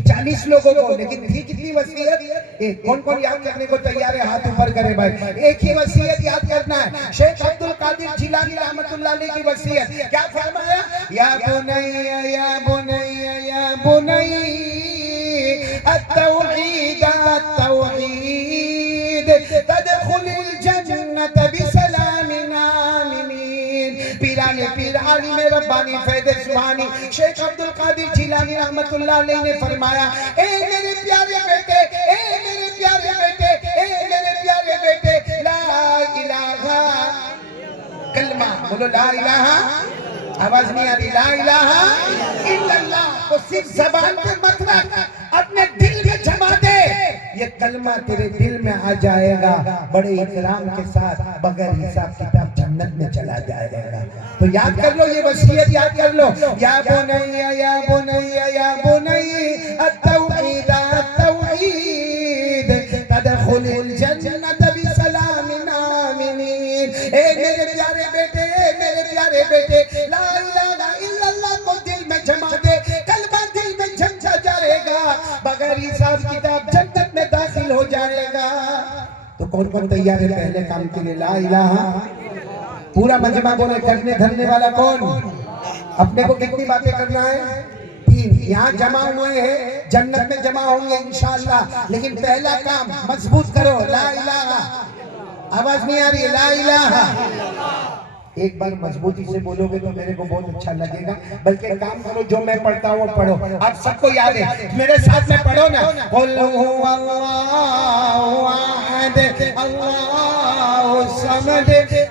40 लोगों को, लेकिन थी कितनी वसीयत? एक। कौन कौन याद करने को तैयार है? हाथ ऊपर करे भाई। एक ही वसीयत याद करना है, शेख अब्दुल कादिर जिलानी रहमतुल्लाह अलैह की वसीयत। क्या फरमाया? या बुनैया या बुनैया या बुनैया अत-तौहीद अत-तौहीद तदखुलुल जन्नत बिसलामिन आमिनीन। पीराने पीर आलिम रब्बानी फैज़ सुभानी शेख अब्दुल कादिर जिलानी रहमतुल्लाह अलैह ने फरमाया, ए मेरे प्यारे बेटे, ए मेरे प्यारे बेटे, ए मेरे प्यारे बेटे, ला इलाहा कलमा, बोलो ला इलाहा, आवाज नहीं आ रही, ला इलाहा इल्लल्लाह को सिर्फ जबान पे मत रख, अपने दिल में जमा दे। ये कलमा तेरे दिल में आ जाएगा, बड़े इकराम के साथ बगैर हिसाब किताब जन्नत में चला जाएगा। तो याद कर लो, ये वसीयत याद कर लो। या बुनैया या बुनैया या बुनैया अत-तौहीद अत-तौहीद तदखुलुल जन्नत बिसलामिन आमिनीन। ए मेरे प्यारे बेटे, ए मेरे प्यारे बेटे, ला इलाहा इल्लल्लाह को दिल में जमा दे, कलमा दिल में जम जाएगा, बगैर हिसाब किताब जन्नत में दाखिल हो जाएगा। तो कौन कौन तैयार है पहले काम के लिए? ला इलाहा। पूरा मजमा बोले, करने धरने वाला कौन? अपने को कितनी बातें करना है? 3। यहाँ जमा हुए हैं, जन्नत में जमा होंगे इंशाअल्लाह, लेकिन पहला काम मजबूत करो, ला इलाहा। आवाज नहीं आ रही है? ला इलाहा। एक बार मजबूती से बोलोगे तो मेरे को बहुत अच्छा लगेगा। बल्कि काम करो, जो मैं पढ़ता हूँ वो पढ़ो। आप सबको याद है, मेरे साथ में पढ़ो ना, कुल हुवल्लाहु अहद अल्लाहु समद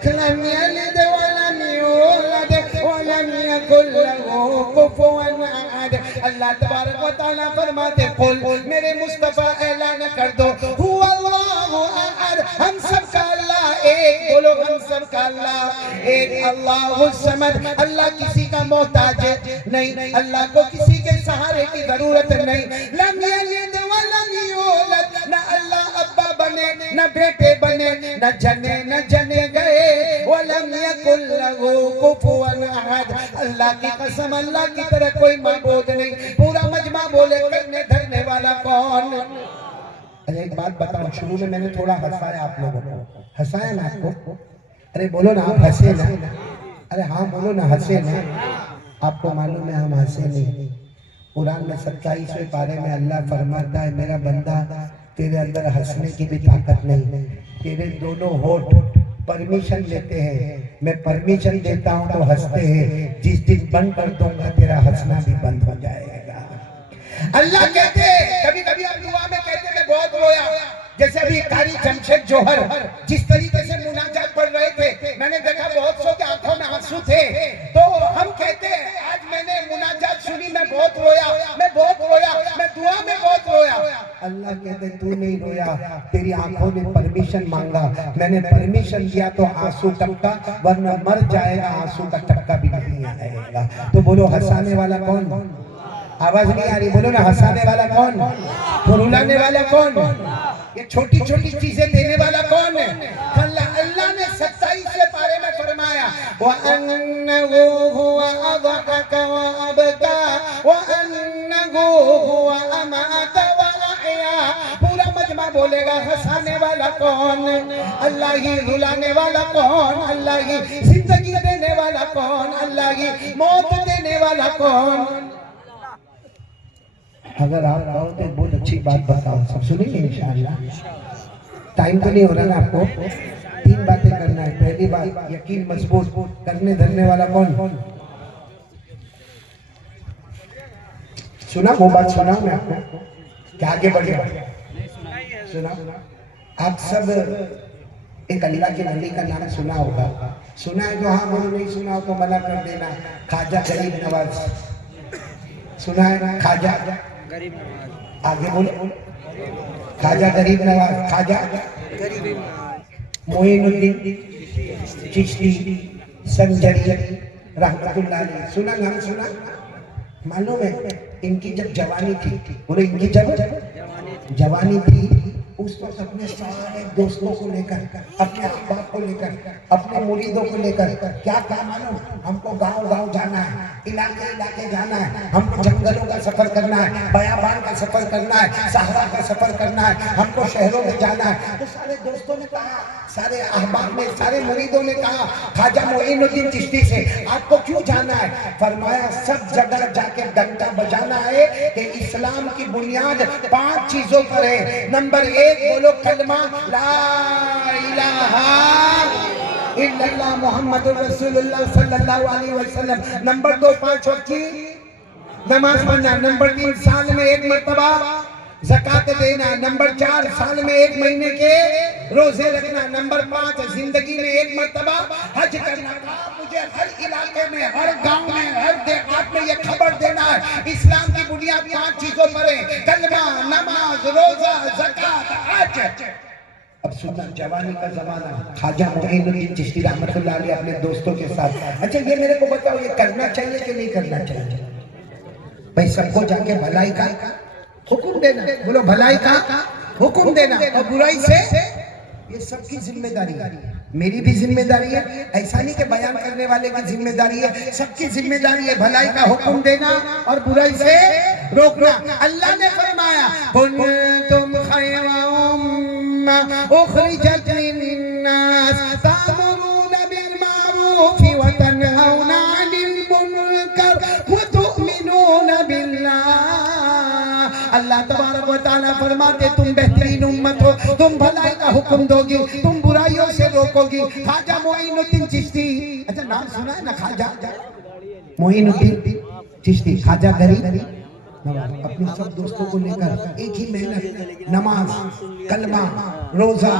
लम यलिद वलम यूलद वलम यकुल लहू कुफुवन अहद। अल्लाह तबारक व तआला फरमाते, कुल मेरे मुस्तफा ऐलान कर दो, हुवल्लाहु अहद, हम सब का अल्लाह एक। बोलो हम सब का अल्लाह एक। अल्लाहु समद, अल्लाह किसी का मोहताज नहीं, अल्लाह को किसी के सहारे की जरूरत नहीं। लम यलिद वलम यूलद, न अल्लाह अब्बा बने, न बेटे बने, न जने गए। वलम यकुल लहू कुफुवन अहद, अल्लाह की कसम, अल्लाह की तरह कोई माबूद नहीं। पूरा मजमा बोले, करने धरने वाला कौन? अरे एक बात बताऊं, शुरू में मैंने थोड़ा हंसाया आप लोगों को, हंसाया ना आपको? अरे बोलो ना, आप हंसे ना? अरे हाँ बोलो ना, हंसे ना? आपको मालूम है हम हंसे नहीं। कुरान में 27वें पारे में अल्लाह फरमाता है, मेरा बंदा तेरे अंदर हंसने की भी ताकत नहीं, तेरे दोनों होठ परमिशन लेते हैं, मैं परमिशन देता हूँ तो हंसते हैं, जिस दिन बंद कर दूंगा तेरा हंसना भी बंद हो जाएगा। अल्लाह कहते, कभी कभी आप दुआ में कहते मैं बहुत रोया, जैसे अभी कारी जमशेद जोहर जिस तरीके से मुनाजात पढ़ रहे थे, मैंने देखा बहुत सौ के आंखों में आंसू थे। तो हम कहते हैं आज मैंने मुनाजात सुनी, मैं बहुत रोया, मैं बहुत रोया, मैं दुआ में बहुत रोया। अल्लाह कहते तू नहीं रोया, तेरी आंखों ने परमिशन मांगा, मैंने परमिशन दिया तो आंसू टपका, वरना मर जाएगा, आंसू का टपका भी नहीं आएगा। तो बोलो हंसाने वाला कौन? आवाज नहीं आ रही, बोलो ना, हंसाने वाला कौन? रुलाने वाला कौन? ये छोटी छोटी चीजें देने वाला कौन है? अल्लाह ने 27वें पारे में फरमाया, व अन्नहु हुवा अज़हक व अबका व अन्नहु हुवा अमाता व अहया। पूरा मजमा बोलेगा, हंसाने वाला कौन? अल्लाह ही। रुलाने वाला कौन? अल्लाह ही। जिंदगी देने वाला कौन? अल्लाह ही। मौत देने वाला कौन? अगर आप कहो तो बहुत अच्छी बात बताओ, सब सुनेंगे इंशाअल्लाह। टाइम तो नहीं हो रहा ना आपको? 3 बातें करना है। पहली बात, यकीन मजबूत करने धरने वाला कौन? सुना वो बात? सुना मैं आपको क्या आगे बढ़े? सुना? आप सब एक अल्लाह के वली का नाम सुना होगा। सुना है तो हाँ बोलो, नहीं सुना हो तो मना कर देना। ख्वाजा गरीब नवाज सुना है ना? ख्वाजा गरीब नवाज, आगे बोलो। ख्वाजा गरीब नवाज, ख्वाजा मोइनुद्दीन चिश्ती संजरी रहमतुल्लाह अलैह। सुना नाम? सुना? मालूम है इनकी जब जवानी थी, बोले इनकी जब जवानी थी, उस वक्त अपने सारे दोस्तों को लेकर, अपने अहबाब को लेकर, अपने मुरीदों को लेकर क्या कहा मालूम? हमको गांव-गांव जाना है, इलाके जाना है, हमको जंगलों का सफर करना है, बयाबान का सफर करना है, सहरा का सफर करना है, हमको शहरों में जाना है। तो सारे दोस्तों ने कहा, सारे अहबाब में, सारे मुरीदों ने कहा ख्वाजा मोइनुद्दीन चिश्ती से, आपको क्यों जाना है? फरमाया सब जगह जाके डंका बजाना है कि इस्लाम की बुनियाद 5 चीजों पर है। नंबर 1 बोलो कलमा ला इलाहा इल्लल्लाह मुहम्मदुर रसूलुल्लाह सल्लल्लाहु अलैहि वसल्लम। नंबर 2 5 वक्त की नमाज पढ़ना। नंबर 3 साल में 1 मर्तबा ज़कात देना। नंबर 4 साल में 1 महीने के रोजे रखना। नंबर 5 जिंदगी में 1 मर्तबा हज करना। मुझे हर इलाके में, हर गांव में, हर देहात में ये खबर देना है इस्लाम की बुनियाद 5 चीजों पर है, कलमा, नमाज, रोजा, ज़कात, हज। अब सुनना, जवानी का जमाना, ख्वाजा मोइनुद्दीन चिश्ती रहमतुल्लाह अलैह अपने दोस्तों के साथ। अच्छा ये मेरे को बताओ, ये करना चाहिए कि नहीं करना चाहिए? भाई सबको जाके भलाई का हुक्म देना, बोलो भलाई का हुक्म देना और बुराई से, ये सबकी जिम्मेदारी है, मेरी भी जिम्मेदारी है। ऐसा नहीं कि बयान करने वाले की जिम्मेदारी है, सबकी जिम्मेदारी है भलाई का हुक्म देना और बुराई से रोकना। अल्लाह ने फरमाया कुंतुम खैरा उम्मा उखरिजत लिन्नास तामुरूना बिल मारूफ व तनहौना अनिल मुनकर व तु'मिनूना बिल्लाह। अल्लाह तबारक व तआला फरमाते तुम बेहतरीन उम्मत हो, तुम भलाई का हुक्म दोगी, तुम बुराइयों से रोकोगी। ख्वाजा मोइनुद्दीन चिश्ती, अच्छा नाम सुना है ना ख्वाजा मोइनुद्दीन चिश्ती, ख्वाजा गरीब नवाज। अपने सब दोस्तों को लेकर एक ही मेहनत, नमाज, कलमा, रोजा,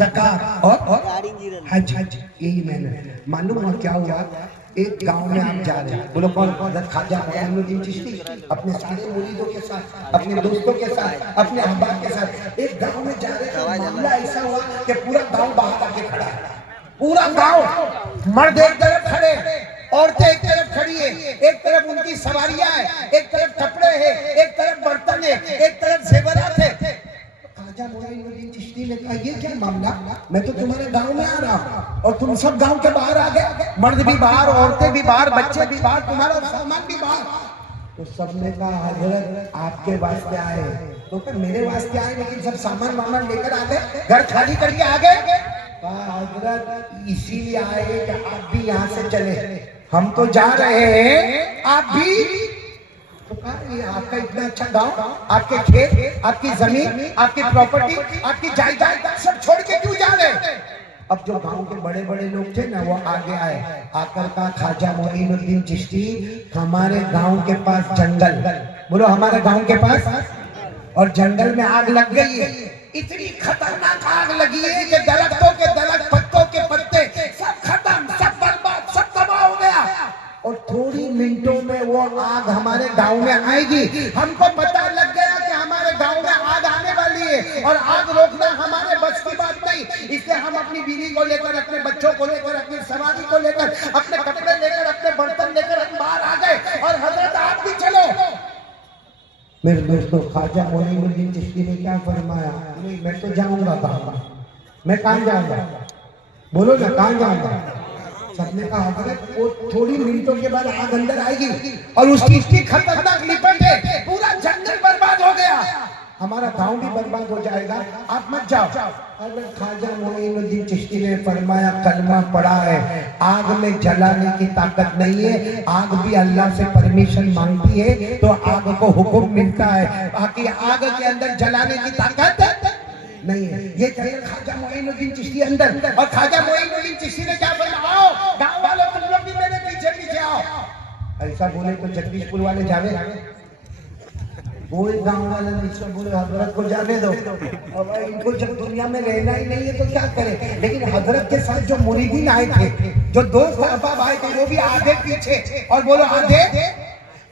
ज़कात और हज, यही मेहनत। मालूम हुआ क्या हुआ? एक गांव में आप जा रहे हैं, बोलो कौन? ख्वाजा मोइनुद्दीन चिश्ती अपने सारे मुरीदों के साथ, अपने दोस्तों के साथ, अपने अहबाब के साथ एक गांव में जा रहे थे। मामला ऐसा हुआ कि पूरा गांव बाहर आके खड़ा है। पूरा गांव, मर्द एक तरफ खड़े, औरतें एक तरफ खड़ी है, एक तरफ उनकी सवारियां है, एक तरफ कपड़े है, एक तरफ बर्तन है, एक तरफ जेवरात है। ख्वाजा मोइनुद्दीन चिश्ती ने कहा ये क्या मामला? मैं तो तुम्हारे गांव में आ रहा हूँ और तुम सब गांव के बाहर आ गए, मर्द भी बाहर, औरतें भी बाहर, बच्चे भी बाहर, तुम्हारा सामान भी बाहर। तो सबने कहा हजरत आपके वास्ते आए। तो फिर मेरे वास्ते आए लेकिन सब सामान वामान लेकर आ गए, घर खाली करके आ गए। हजरत इसीलिए आए कि आप भी यहाँ से चले, हम तो जा रहे हैं, आप भी। तो कहा ये आपका इतना अच्छा गांव, आपके खेत, आपकी जमीन, आपकी प्रॉपर्टी, आपकी जायदाद सब छोड़ के क्यों जा रहे? अब जो गांव के बड़े बड़े लोग थे ना वो आगे आए, आकर कहा ख्वाजा मोइनुद्दीन चिश्ती हमारे गांव के पास जंगल, बोलो हमारे गांव के पास, और जंगल में आग लग गई है। इतनी खतरनाक आग लगी है कि दरख्तों के दरख्त, पत्तों के पत्ते सब खत्म, सब बर्बाद, सब तबाह हो गया। और थोड़ी मिनटों में वो आग हमारे गांव में आएगी। हमको पता लग गया कि हमारे गांव में आग आने वाली है और आग रोकना हमारे बस की बात नहीं। इसलिए हम अपनी बीवी को लेकर, अपने बच्चों को लेकर, अपनी सवारी को लेकर, अपने कपड़े लेकर, अपने बर्तन लेकर हम बाहर आ गए और हजरत आप भी चलो। मेरे दोस्तों, ख्वाजा मोइनुद्दीन चिश्ती ने क्या फरमाया? नहीं मैं तो जाऊंगा कहाँ, मैं कहाँ जाऊंगा, बोलो ना कहाँ जाऊंगा? सबने कहा हजरत वो थोड़ी मिनटों के बाद आग अंदर आएगी और उसकी इतनी खतरनाक लिपट है, पूरा जंगल बर्बाद हो गया। हमारा गांव भी बर्बाद हो जाएगा, आप मत जाओ। हज़रत ख्वाजा मोइनुद्दीन चिश्ती ने फरमाया कलमा पढ़ा है, आग में जलाने की ताकत नहीं है, आग भी अल्लाह से परमिशन मांगती है तो आग को हुक्म मिलता है, बाकी आग के अंदर जलाने की ताकत नहीं है। ये कहे ख्वाजा मोइनुद्दीन चिश्ती अंदर, और ख्वाजा मोइनुद्दीन चिश्ती ने क्या बोला, आओ गांव वालों तुम लोग भी मेरे पीछे पीछे आओ। ऐसा बोले तो जगदीशपुर वाले जावे, कोई गांव वाले नहीं सब बोले हजरत को जाने दो। अब इनको जब दुनिया में रहना ही नहीं है तो क्या करें। लेकिन हजरत के साथ जो मुरीदीन आए थे, जो दोस्त अहबाब आए थे, वो भी आगे पीछे, और बोलो आगे आगे।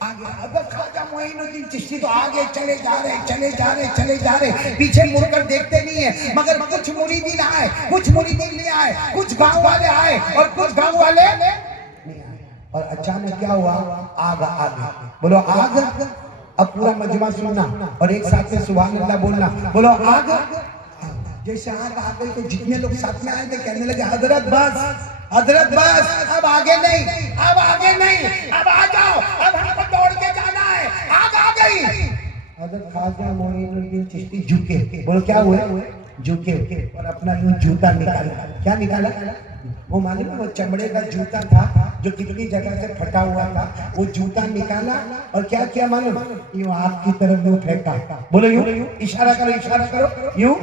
अगर ख्वाजा मोइनुद्दीन चिश्ती तो आगे चले जा रहे, पीछे मुड़कर देखते नहीं है। मगर कुछ मुरीदीन आए, कुछ मुरीदीन नहीं आए, कुछ गांव वाले आए और कुछ गांव वाले नहीं आए। और अचानक क्या हुआ, आग आगे, बोलो आग। अब पूरा मजमा सुनना और एक साथ में सुभान अल्लाह बोलना, बोलो आग। जैसे आग आ गई तो जितने लोग साथ में आए थे कहने लगे हजरत बस, हजरत बस, अब आगे नहीं, अब आगे नहीं, अब आ जाओ, अब हमको दौड़ के जाना है, आग आ गई। हजरत ख्वाजा मोइनुद्दीन चिश्ती झुके, बोलो क्या हुए, झुके और अपना यूं जूता निकाला। क्या निकाला, वो मालूम है वो चमड़े का जूता था जो कितनी जगह से फटा हुआ था, वो जूता निकाला और क्या किया मालूम, यूं आग की तरफ यूं फेंका। बोलो यूं, इशारा करो, यूं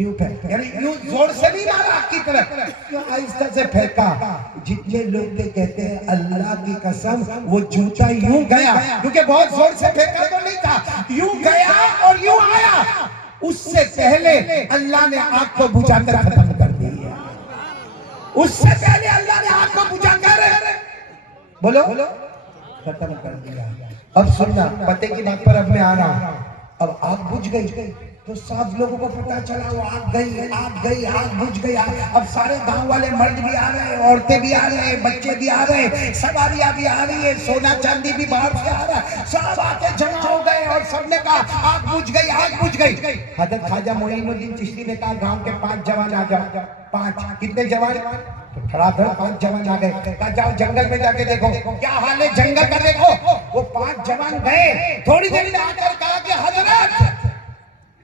यूं फेंका, यानी यूं जोर से नहीं मारा आग की तरफ, यूं आहिस्ता से फेंका। जितने लोग कहते हैं अल्लाह की कसम वो जूता यूं गया, क्योंकि बहुत जोर से फेंका तो नहीं था, यूं गया और यूं आया। उससे पहले अल्लाह ने आग को बुझाकर खत्म कर दिया, उससे पहले अल्लाह ने आग को बुझाकर बोलो खत्म कर दिया। अब सुनना, पते की बात पर अब मैं आ रहा हूं। अब आग बुझ गई तो सब लोगों को पता चला वो आग बुझ गई। अब सारे गांव वाले मर्द भी आ रहे हैं, औरतें भी आ रहे हैं, बच्चे भी आ रहे हैं, सवारियां भी आ रही है, सोना चांदी भी बाहर से आ रहा है, सब आके जमा हो गए और सबने कहा आग बुझ गई। हजरत ख्वाजा मोइनुद्दीन चिश्ती ने कहा गांव के 5 जवान आ जाओ। 5 कितने जवान, तो धड़ाधड़ 5 जवान आ गए। कहा जाओ जंगल में जाके देखो क्या हाल है जंगल का, देखो। वो 5 जवान गए, थोड़ी देर में आकर कहा कि हजरत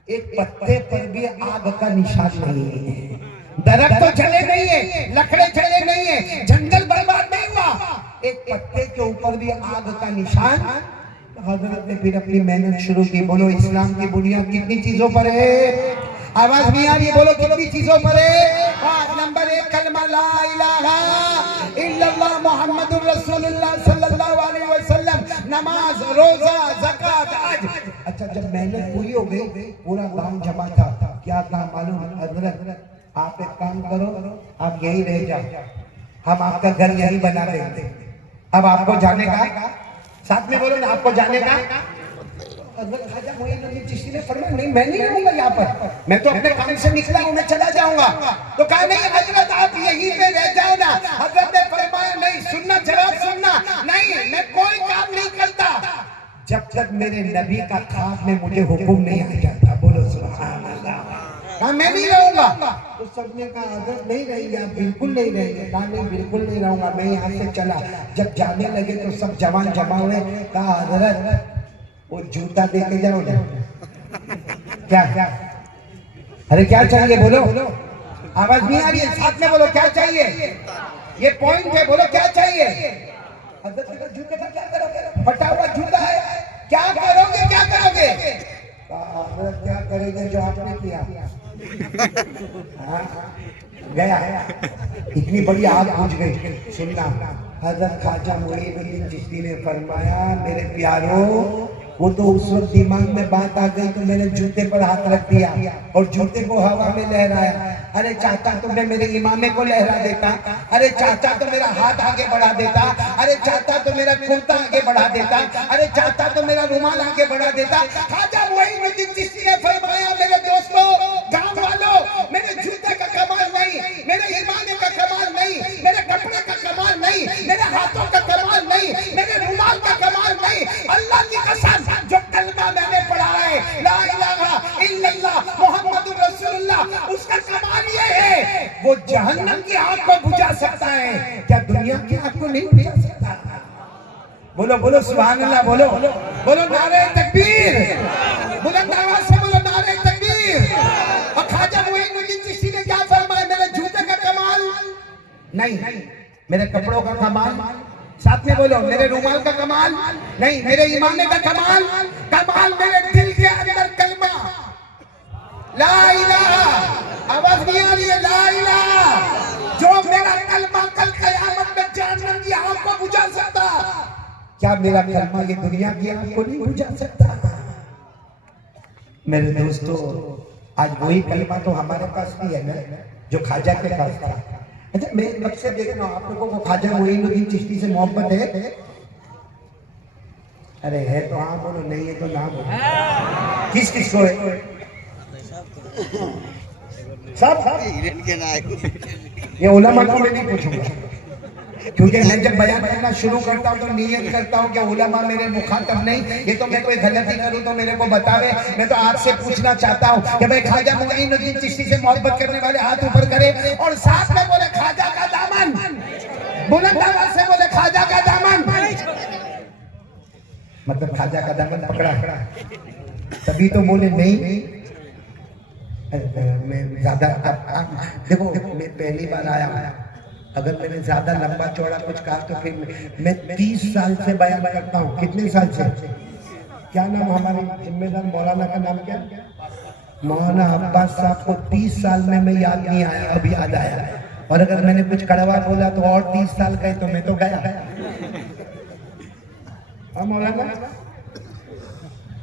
एक पत्ते पर भी आग का निशान नहीं है, दरख्त तो जले नहीं है, लकड़े जले नहीं है, जंगल बर्बाद नहीं हुआ, एक पत्ते के ऊपर भी आग का निशान। हजरत ने फिर अपनी मेहनत शुरू की। बोलो इस्लाम की बुनियाद कितनी चीजों पर है, आवाज नहीं आ रही, बोलो कितनी चीजों पर है। नंबर 1 कलमा ला इलाहा इल्लल्लाह मुहम्मदुर रसूलुल्लाह सल्लल्लाहु अलैहि वसल्लम, नमाज, रोजा, ज़कात, हज। अच्छा जब मेहनत पूरी हो गई, पूरा गांव जमा था, क्या था मालूम, हजरत आप एक काम करो, आप यही रह जाओ, हम आपका घर यही बना देंगे, अब आपको जाने का, साथ में बोलो ना आपको जाने का। ख्वाजा मोइनुद्दीन चिश्ती ने फरमाया नहीं मैं नहीं रहूंगा यहाँ पर, मैं तो अपने काम से निकला हूँ, मैं चला जाऊंगा। तो कहा नहीं हजरत आप यहीं पे रह जाओ ना। हजरत ने फरमाया नहीं, सुनना जवाब सुनना, नहीं मैं कोई काम नहीं करता जब तक मेरे नबी का ख्वाब में मुझे हुक्म नहीं आ जाता। बोलो सुभान अल्लाह। मैं नहीं रहूंगा। तो सबने कहा हजरत नहीं रहेंगे, आप बिल्कुल नहीं रहेंगे। कहा नहीं बिल्कुल नहीं रहूंगा, मैं यहाँ से चला। जब जाने लगे तो सब जवान जमा हुए। कहा हजरत वो जूता दे के जाओ ना। क्या अरे क्या चाहिए बोलो, आवाज नहीं आ रही है, साथ में बोलो क्या चाहिए, ये पॉइंट है, बोलो क्या चाहिए। हजरत का जूते का क्या करोगे, फटा हुआ जूता है, क्या करोगे क्या करोगे। हजरत क्या करेंगे जो आपने किया। गया इतनी बड़ी आग बुझ गई। सुनना, हजरत ख्वाजा मोइनुद्दीन चिश्ती ने फरमाया मेरे प्यारो, वो तो उस वक्त दिमाग में बात आ गई तो मैंने जूते पर हाथ रख दिया और जूते को हवा में लहराया। अरे चाहता तो मैं मेरे इमामे को लहरा देता, अरे चाहता तो मेरा हाथ आगे बढ़ा देता, अरे चाहता तो मेरा कुर्ता आगे बढ़ा देता, अरे चाहता तो मेरा रुमाल आगे बढ़ा देता। ख्वाजा मोइनुद्दीन चिश्ती ने फरमाया मेरे दोस्तों, गांव वालों, मेरे जूते का कमाल नहीं, मेरे इमामे का कमाल नहीं, मेरे कपड़े का कमाल नहीं, मेरे हाथों का कमाल नहीं, मेरे रुमाल का कमाल नहीं, अल्लाह की कसम जो कलमा मैंने पढ़ा है ला इलाहा इल्लल्लाह मुहम्मदुर रसूलुल्लाह, उसका कमाल ये है वो जहन्नम की आग को बुझा सकता है, क्या दुनिया की आग को नहीं बुझा सकता। बोलो बोलो सुभान अल्लाह, बोलो बोलो नारे तकबीर, बुलंद आवाज से नहीं। मेरे कपड़ों का कमाल, साथ में बोलो मेरे रुमाल का कमाल नहीं, मेरे ईमान का कमाल, कमाल मेरे दिल के अंदर कलमा ला इलाहा, आवाज नहीं आ रही है, ला इलाहा। जो मेरा कलमा कल क़यामत में जहन्नम की आग को बुझा सकता, क्या मेरा कलमा ये दुनिया की आग को नहीं बुझा सकता? मेरे दोस्तों, आज वही कलमा तो हमारे पास भी है ना, जो ख्वाजा के पास था। अच्छा, मैं कब से देख रहा हूँ आप लोगों को ख्वाजा मोइनुद्दीन चिश्ती से मोहब्बत है? अरे है तो हाँ बोलो, नहीं है तो ना बोलो। किस किस को है? सब ये उलमा को मैं नहीं पूछूंगा, क्योंकि मैं जब बयान करना शुरू करता हूँ तो नियत करता हूँ कि उलमा मेरे मुखातब नहीं, ये तो मैं कोई गलती करूँ तो मेरे को बतावे। मैं तो आपसे पूछना चाहता हूँ कि भाई ख्वाजा मोइनुद्दीन चिश्ती से मोहब्बत करने वाले हाथ ऊपर करे और साथ में बोले ख्वाजा का दामन, बुलंद आवाज से बोले ख्वाजा का दामन। मतलब ख्वाजा का दामन पकड़ा, तभी तो बोले नहीं। मैं ज्यादा देखो, मैं पहली बार आया, अगर मैंने ज्यादा लंबा चौड़ा कुछ कहा तो फिर मैं 30 साल से बयान करता हूँ। कितने साल से? क्या नाम हमारे जिम्मेदार मौलाना का नाम क्या? मौलाना अब्बास साहब को 30 साल में मैं याद नहीं आया, अभी याद आया। और अगर मैंने कुछ कड़वा बोला तो और 30 साल गए तो मैं तो गया। मौलाना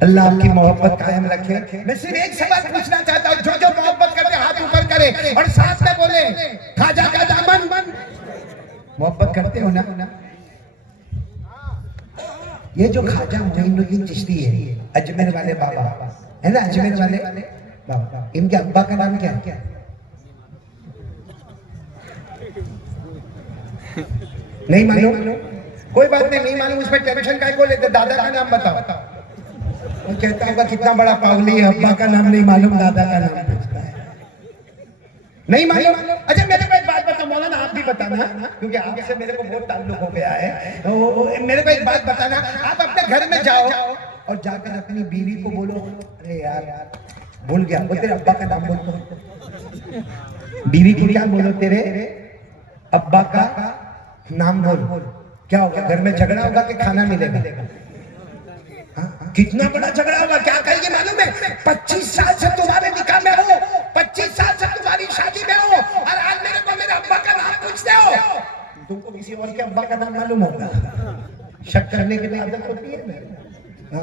अल्लाह आपकी मोहब्बत कायम रखे। मैं सिर्फ एक सवाल पूछना चाहता हूँ, जो जो मोहब्बत करते हाथ ऊपर करे और साथ में बोले ख्वाजा का दामन। मोहब्बत करते हो ना? ये जो ख्वाजा मोइनुद्दीन चिश्ती है, अजमेर वाले बाबा है ना, अजमेर वाले बाबा, इनके अब्बा का नाम क्या है? नहीं मालूम? कोई बात नहीं, नहीं मालूम उसमें टेंशन काय को लेते। दादा का नाम बताओ। वो कहता होगा कितना बड़ा पागली है, अब्बा का नाम नहीं मालूम, दादा का नाम पूछता है। नहीं मालूम? अच्छा मेरे को एक बात बताओ मौलाना, आप भी बताना, क्योंकि आपसे मेरे को बहुत ताल्लुक हो गया है। मेरे को एक बात बताना, आप अपने घर में जाओ और जाकर अपनी बीवी को बोलो, अरे यार भूल गया, वो तेरे अब्बा का नाम बोल। बीवी को क्या बोलो? तेरे अब्बा का नाम बोल। क्या होगा? घर में झगड़ा होगा कि खाना मिलेगा? कितना बड़ा झगड़ा होगा, क्या कहेंगे मालूम है? 25 साल से तुम्हारे निकाह में हो, 25 साल से तुम्हारी शादी में हो, और आज मेरे को मेरे अब्बा का नाम पूछते हो। तुमको किसी और के अब्बा का नाम मालूम होगा? शक करने की आदत होती है ना।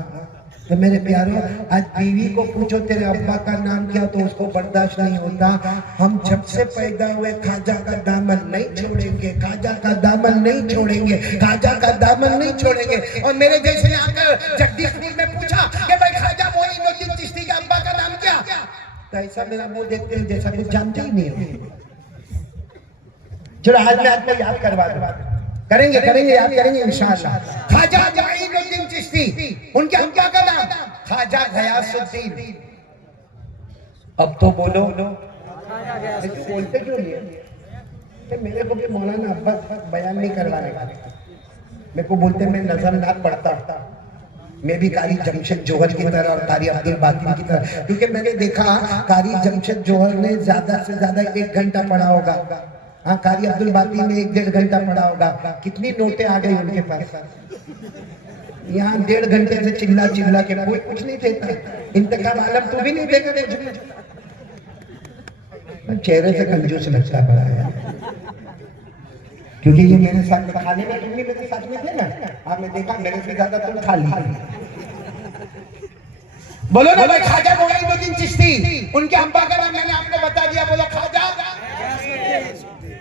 तो मेरे प्यारों, आज बीवी को पूछो तेरे अब्बा का नाम क्या, तो उसको बर्दाश्त नहीं होता। हम जब से पैदा हुए ख्वाजा का दामन नहीं छोड़ेंगे, ख्वाजा का दामन नहीं छोड़ेंगे, ख्वाजा का दामन नहीं छोड़ेंगे। और मेरे जैसे ने आकर जगदीशपुर में पूछा कि भाई ख्वाजा मोइनुद्दीन चिश्ती के अब्बा का नाम क्या, तो ऐसा मेरा मुंह देखते हैं जैसा कुछ जानते ही नहीं हो। चलो आज मैं आपको याद करवा दूं, करेंगे याद करेंगे इंशाअल्लाह। ख्वाजा मोइनुद्दीन चिश्ती, उनके अब्बा का नाम ख्वाजा गयासुद्दीन। अब तो बोलो, बोलते क्यों नहीं? मेरे को भी मौलाना अब्बास बयान नहीं करवाने का, मेरे को बोलते मैं नजरनाथ पढ़ता, मैं भी कारी जमशेद जोहर की तरह और कारी अब्दुल बातिन की तरह, क्योंकि मैंने देखा कारी जमशेद जोहर ने ज्यादा से ज्यादा 1 घंटा पढ़ा होगा, हाँ कारी अब्दुल बातिन ने 1-1.5 घंटा पढ़ा होगा। कितनी नोटें आ गई उनके पास। यहाँ 1.5 घंटे से चिल्ला के कोई कुछ नहीं देता। इंतकाम आलम तू भी नहीं देगा कुछ। चेहरे से कंजूस लगता पड़ा है, क्योंकि ये मेरे साथ खाने में, तुम भी मेरे साथ में थे ना। हाँ मैं देखा, मेरे से ज्यादा तुम खा ली। बोलो ना भाई, ख्वाजा मोइनुद्दीन चिश्ती, उनके अब्बा का नाम मैंने आपको बता दिया, बोलो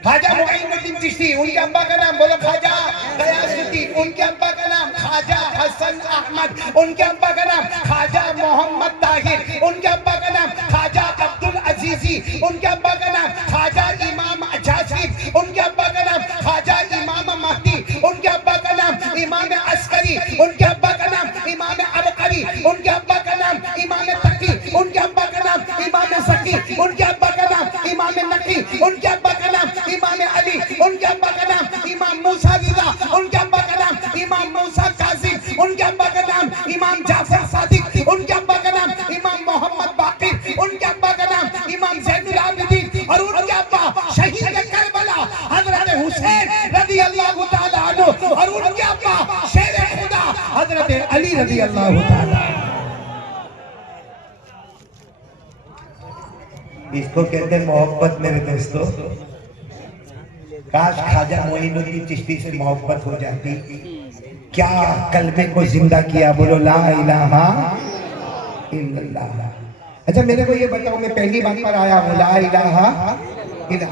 ख्वाजा मोइनुद्दीन चिश्ती, उनके अब्बा का नाम बोलो ख्वाजा गयासुद्दीन, उनके अब्बा का नाम ख्वाजा हसन अहमद, उनके अब्बा का नाम ख्वाजा मोहम्मद ताहिर, उनके अब्बा का नाम ख्वाजा अब्दुल अजीजी, उनके अब्बा का नाम ख्वाजा इमाम जासिब, उनके अब्बा का नाम ख्वाजा इमाम महदी, उनके अब्बा का नाम इमाम अस्करी, उनके अब्बा का नाम इमाम अबकरी, उनके अब्बा का नाम इमाम तकी, उनके अब्बा का नाम इमाम सकी, उनके अब्बा का नाम इमाम नकी, उनके अब्बा का नाम इमाम अली, उनके अब्बा का नाम इमाम मूसा रिज़ा, उनके अब्बा का नाम इमाम मूसा कासिम, उनके अब्बा का नाम इमाम जाफर सादिक, उनके अब्बा का नाम इमाम मोहम्मद बाकिर, उनके अब्बा का नाम इमाम ज़ैनुल आबिदीन, और उनके अब्बा शहीद करबला हज़रत अली रज़ी अल्लाह ताला। इसको कहते हैं मोहब्बत मेरे दोस्तों। काश ख्वाजा मोइनुद्दीन चिश्ती से मोहब्बत हो जाती। क्या कल्बे को जिंदा किया, बोलो ला इलाहा इल्लल्लाह। अच्छा मेरे को ये बताओ, मैं पहली बात पर आया हूँ, ला इलाहा,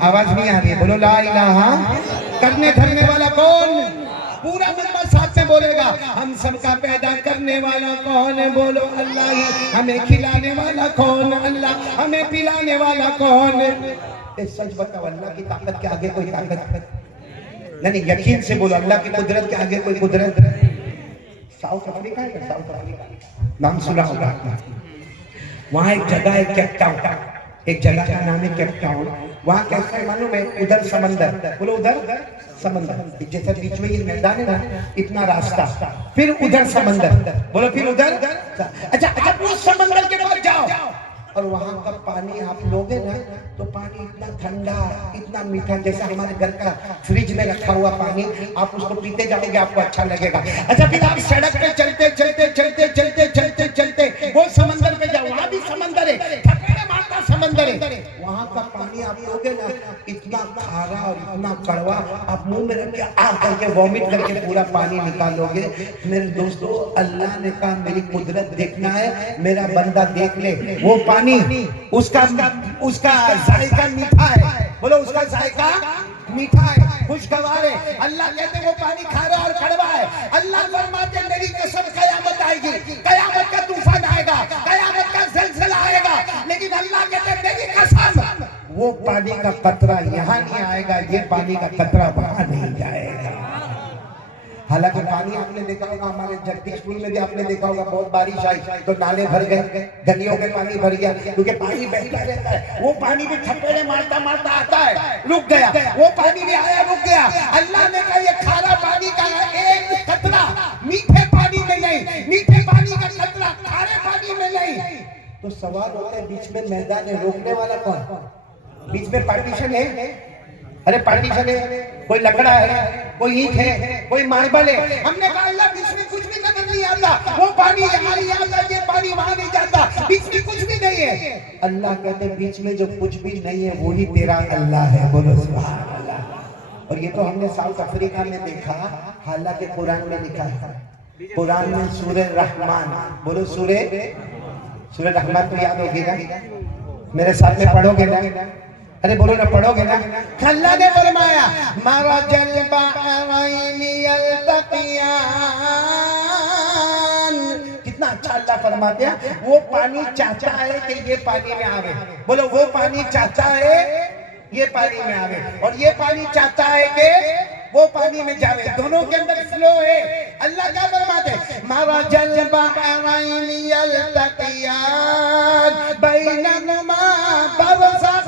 आवाज नहीं आ रही है, बोलो ला इलाहा। करने धरने वाला कौन? पूरा मंबर साथ में बोलेगा। हम सबका पैदा करने वाला कौन है? बोलो अल्लाह ही। हमें खिलाने वाला कौन? अल्लाह। हमें पिलाने वाला कौन? सच बताओ, अल्लाह की ताकत के आगे कोई ताकत नहीं। यकीन से बोलो, अल्लाह की कुदरत के आगे कोई कुदरत। साउथ अफ्रीका है, साउथ अफ्रीका नाम सुना होगा। वहाँ एक जगह है केप टाउन, एक जगह का नाम है केप टाउन। वहाँ कैसा है मालूम है? उधर समंदर, बोलो उधर समंदर, जैसे बीच में ये मैदान है ना, इतना रास्ता, फिर उधर समंदर, बोलो फिर उधर। अच्छा आप उस समंदर के पास जाओ और वहाँ का पानी आप लोगे ना, तो पानी इतना ठंडा, इतना मीठा, जैसे हमारे घर का फ्रिज में रखा हुआ पानी। आप उसको पीते जाओगे, आपको अच्छा लगेगा। अच्छा फिर आप सड़क पे चलते चलते चलते चलते चलते चलते वो समंदर पे जाओ, वहाँ भी समंदर है, समंदर है। वहाँ का पानी आप लोगे ना, इतना खारा और इतना कड़वा, आप मुंह में रख के आग करके वॉमिट करके पूरा पानी निकालोगे। मेरे दोस्तों, अल्लाह ने कहा मेरी कुदरत देखना है, मेरा बंदा देख ले। वो पानी उसका जायका मीठा है, बोलो उसका जायका मीठा है, खुशगवार है। अल्लाह कहते वो पानी खारा और कड़वा है। अल्लाह फरमाते मेरी कसम, कयामत आएगी, कयामत का तूफान आएगा, कयामत का ज़लज़ला आएगा, लेकिन अल्लाह कहते मेरी कसम, वो पानी का कतरा यहाँ नहीं आएगा, ये पानी का कतरा वहां नहीं जाएगा। हालांकि पानी आपने देखा होगा, हमारे जगदीशपुर में भी आपने देखा होगा, बहुत बारिश आई तो नाले भर गए, गलियों में पानी भर गया, क्योंकि पानी बहता रहता है। वो पानी भी थप्पड़े मारता मारता आता है, रुक गया, वो पानी भी आया, रुक गया। अल्लाह ने कहा ये खारा पानी का एक कतरा मीठे पानी में नहीं, मीठे पानी का कतरा खारे पानी में नहीं। तो सवाल होता है, बीच में मैदान है, रोकने वाला कौन? बीच में पार्टीशन है, अरे पार्टीशन है, कोई लकड़ा है, कोई ईंट है, कोई मार्बल है। हमने कहा अल्लाह बीच में कुछ भी नजर नहीं आता, वो पानी यहाँ नहीं आता, ये पानी वहाँ नहीं जाता, बीच में कुछ भी नहीं है। अल्लाह कहते बीच में जो कुछ भी नहीं है वही तेरा अल्लाह है, बोलो सुभान अल्लाह। और ये तो हमने साउथ अफ्रीका में देखा, हालांकि कुरान में लिखा है, कुरान में सूरह रहमान, बोलो सूरह रहमान तो याद होगी ना, मेरे साथ में पढ़ोगे ना? अरे बोलो ना, पढ़ोगे ना? अल्लाह ने फरमाया मरजल बहरैनि यल्तक़ियान। कितना अच्छा अल्लाह फरमाते हैं, वो पानी चाहता है कि ये पानी में आवे, बोलो वो पानी चाहता है ये पानी में आवे, और ये पानी चाहता है कि वो पानी में जावे, दोनों के अंदर फ्लो है। अल्लाह क्या फरमाते? मरजल बहरैनि यल्तक़ियान बैनहुमा बरज़ख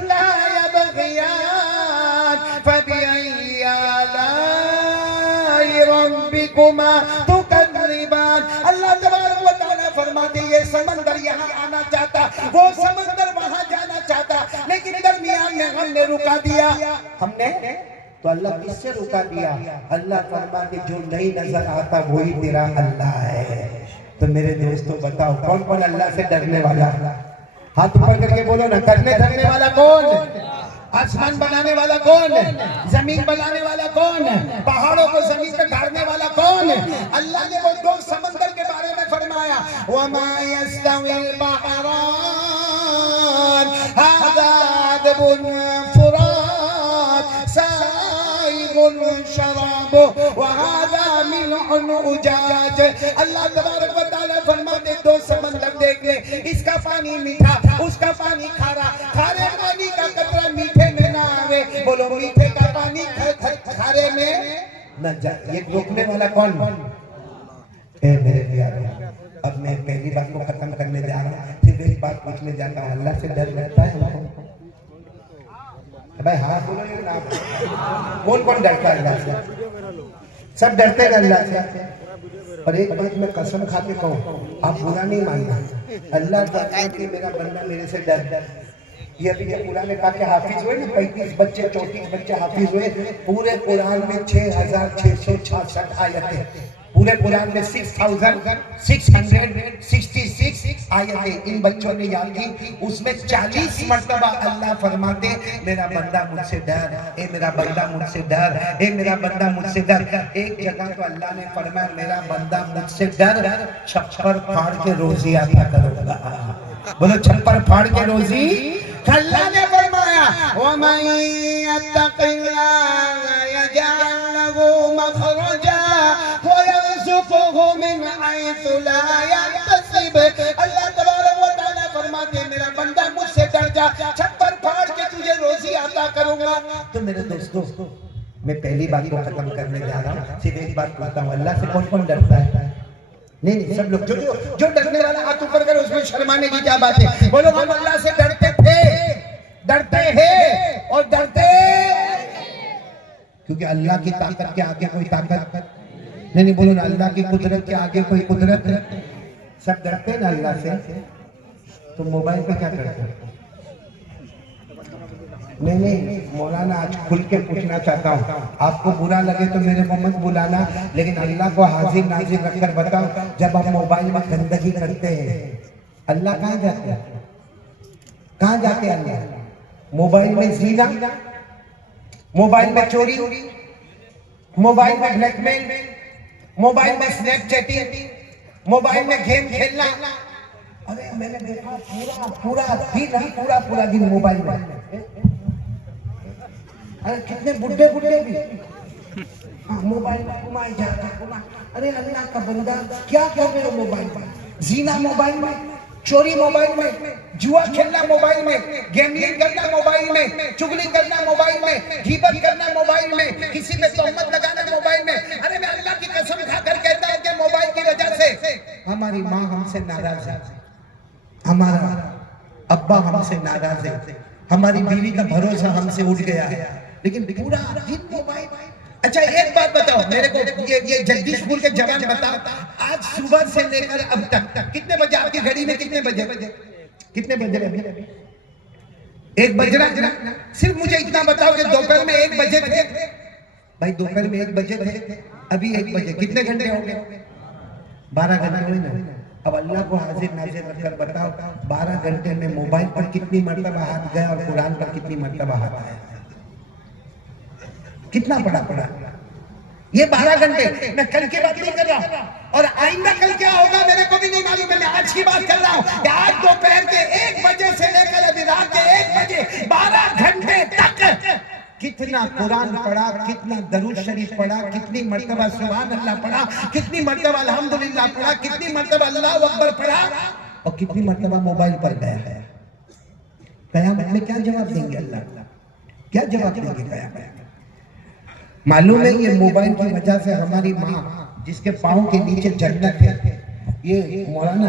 ला यबग़ियान फबिअय्यि आलाइ रब्बिकुमा तुकज़्ज़िबान। अल्लाह तबारक व तआला फरमाते ये समंदर यहाँ आना चाहता, वो समंदर वहाँ जाना चाहता, लेकिन दरमियान में हमने रुका दिया। हमने तो अल्लाह किससे रुका दिया? अल्लाह फरमाते जो नहीं नजर आता वही तेरा अल्लाह है। तो मेरे दोस्तों बताओ कौन कौन अल्लाह से डरने वाला? हाथ ऊपर करके बोलो ना, करने धरने वाला कौन? आसमान बनाने वाला कौन? जमीन बनाने वाला कौन? पहाड़ों को जमीन पे गाड़ने वाला कौन? अल्लाह ने वो दो समंदर के बारे में फरमाया, वमा यस्तविल बहरान हाज़ा अज़बुन फुरात साइगुन शराबु व हाज़ा मिल्हुन उजाज। अल्लाह तबारक व तआला फरमाते दो समंदर देख ले, इसका पानी मीठा, उसका पानी खारा, खारे पानी का कतरा मीठे में ना आवे, बोलो मीठे का पानी खारे में न जाए। ये रोकने वाला कौन? मेरे प्यारे, अब मैं पहली बात को खत्म करने जा रहा हूँ, फिर एक बात पूछने जाता हूँ, अल्लाह से डर लगता है हमको? भाई हाँ बोलो ना, कौन कौन डरता है अल्लाह से? सब डरते हैं अल्लाह से। और एक बात मैं कसम खा के कहूँ, आप बुरा नहीं मानना, अल्लाह कहता है कि मेरा बंदा मेरे से डर। ये अभी ये कुरान में कहा कि हाफिज हुए ना, 35 बच्चे 34 बच्चे हाफिज हुए। पूरे कुरान में 6666 आयतें पूरे कुरान में 6666 आयतें इन बच्चों ने याद की। उसमें 40 मर्तबा अल्लाह फरमाते मेरा बंदा मुझसे डर, ए मेरा बंदा मुझसे डर, ए मेरा बंदा मुझसे डर। एक जगह तो अल्लाह ने फरमाया मेरा बंदा मुझसे डर, छप्पर फाड़ के रोजी अता करूंगा। बोलो छप्पर फाड़ के रोजी। अल्लाह ने फरमाया वमन यत्तक़िल्लाह यजअल लहू मखरजा व यरज़ुक़हु मिन हैसु ला यहतसिब। अल्लाह तबारक व तआला फरमाते मेरा बंदा मुझसे डर जा, छप्पर फाड़ के तुझे रोजी अता करूंगा। तो मेरे दोस्तों मैं पहली बात को खत्म करने जा रहा हूँ। सिर्फ एक बात कहता हूँ, अल्लाह से कौन कौन डरता है? नहीं सब लोग जो डरने वाला हाथ ऊपर करे उसमें शर्माने की क्या बात है? बोलो हम अल्लाह से डरते थे, डरते हैं और डरते, क्योंकि अल्लाह की ताकत के आगे कोई ताकत नहीं। बोलो ना अल्लाह की कुदरत के आगे कोई कुदरत। सब डरते ना अल्लाह से। तो मोबाइल पे क्या करते हैं? नहीं मौलाना आज खुल के पूछना चाहता हूँ, आपको बुरा लगे तो मेरे को मत बुलाना, लेकिन अल्लाह को हाजिर नाजिर रखकर बताओ जब आप मोबाइल में गंदगी करते हैं अल्लाह कहाँ जाते हैं? कहाँ जाते हैं अल्लाह? मोबाइल में जीना, मोबाइल में चोरी, मोबाइल में ब्लैकमेल, मोबाइल में स्नैपचैटिंग, मोबाइल में गेम खेलना। अरे मैंने देखा पूरा दिन मोबाइल में। अरे कितने बुढ़े भी मोबाइल में घुमाए जा रहे। अरे अल्लाह का बंदा क्या कर रहे हो मोबाइल में? जीना मोबाइल में, चोरी मोबाइल में, जुआ खेलना मोबाइल में, गैम्बलिंग करना मोबाइल में, चुगली करना मोबाइल में, गीबत करना मोबाइल में, किसी पे तोहमत लगाना मोबाइल में। अरे मैं अल्लाह की कसम खाकर कहता हूं कि मोबाइल की वजह से हमारी माँ हमसे नाराज है, हमारा अब्बा हमसे नाराज है, हमारी बीवी का भरोसा हमसे उठ गया है, लेकिन पूरा दिन मोबाइल। अच्छा एक बात बताओ मेरे को, ये जगदीशपुर के जवान बताओ, आज सुबह से लेकर अब तक कितने बजे आपकी घड़ी में कितने बजे अभी? 1 बज रहा। सिर्फ मुझे इतना बताओ कि दोपहर में 1 बजे थे भाई, दोपहर में 1 बजे थे, अभी 1 बजे, कितने घंटे हो गए? 12 घंटे हुए ना। अब अल्लाह को हाजिर नाजिर रखकर बताओ 12 घंटे में मोबाइल पर कितनी मर्तबा हाथ गया और कुरान पर कितनी मर्तबा हाथ आया? कितना पड़ा? ये 12 घंटे। मैं कल की बात नहीं कर रहा और आइंदा कल क्या होगा मेरे को भी नहीं मालूम। मैं आज की बात कर रहा हूँ कि आज दोपहर के 1 बजे से लेकर अभी रात के 1 बजे 12 घंटे तक कितना कुरान पढ़ा, कितना दरूद शरीफ पढ़ा, कितनी मर्तबा सुभान अल्लाह पढ़ा, कितनी मर्तबा अल्हम्दुलिल्लाह पढ़ा, कितनी मर्तबा अल्लाहु अकबर पढ़ा और कितनी मर्तबा मोबाइल पर गया है। कयामत में क्या जवाब देंगे अल्लाह? क्या जवाब देंगे कयामत? मालूम है ये मोबाइल की वजह से हमारी माँ जिसके पाँव के नीचे जन्नत है, ये मौलाना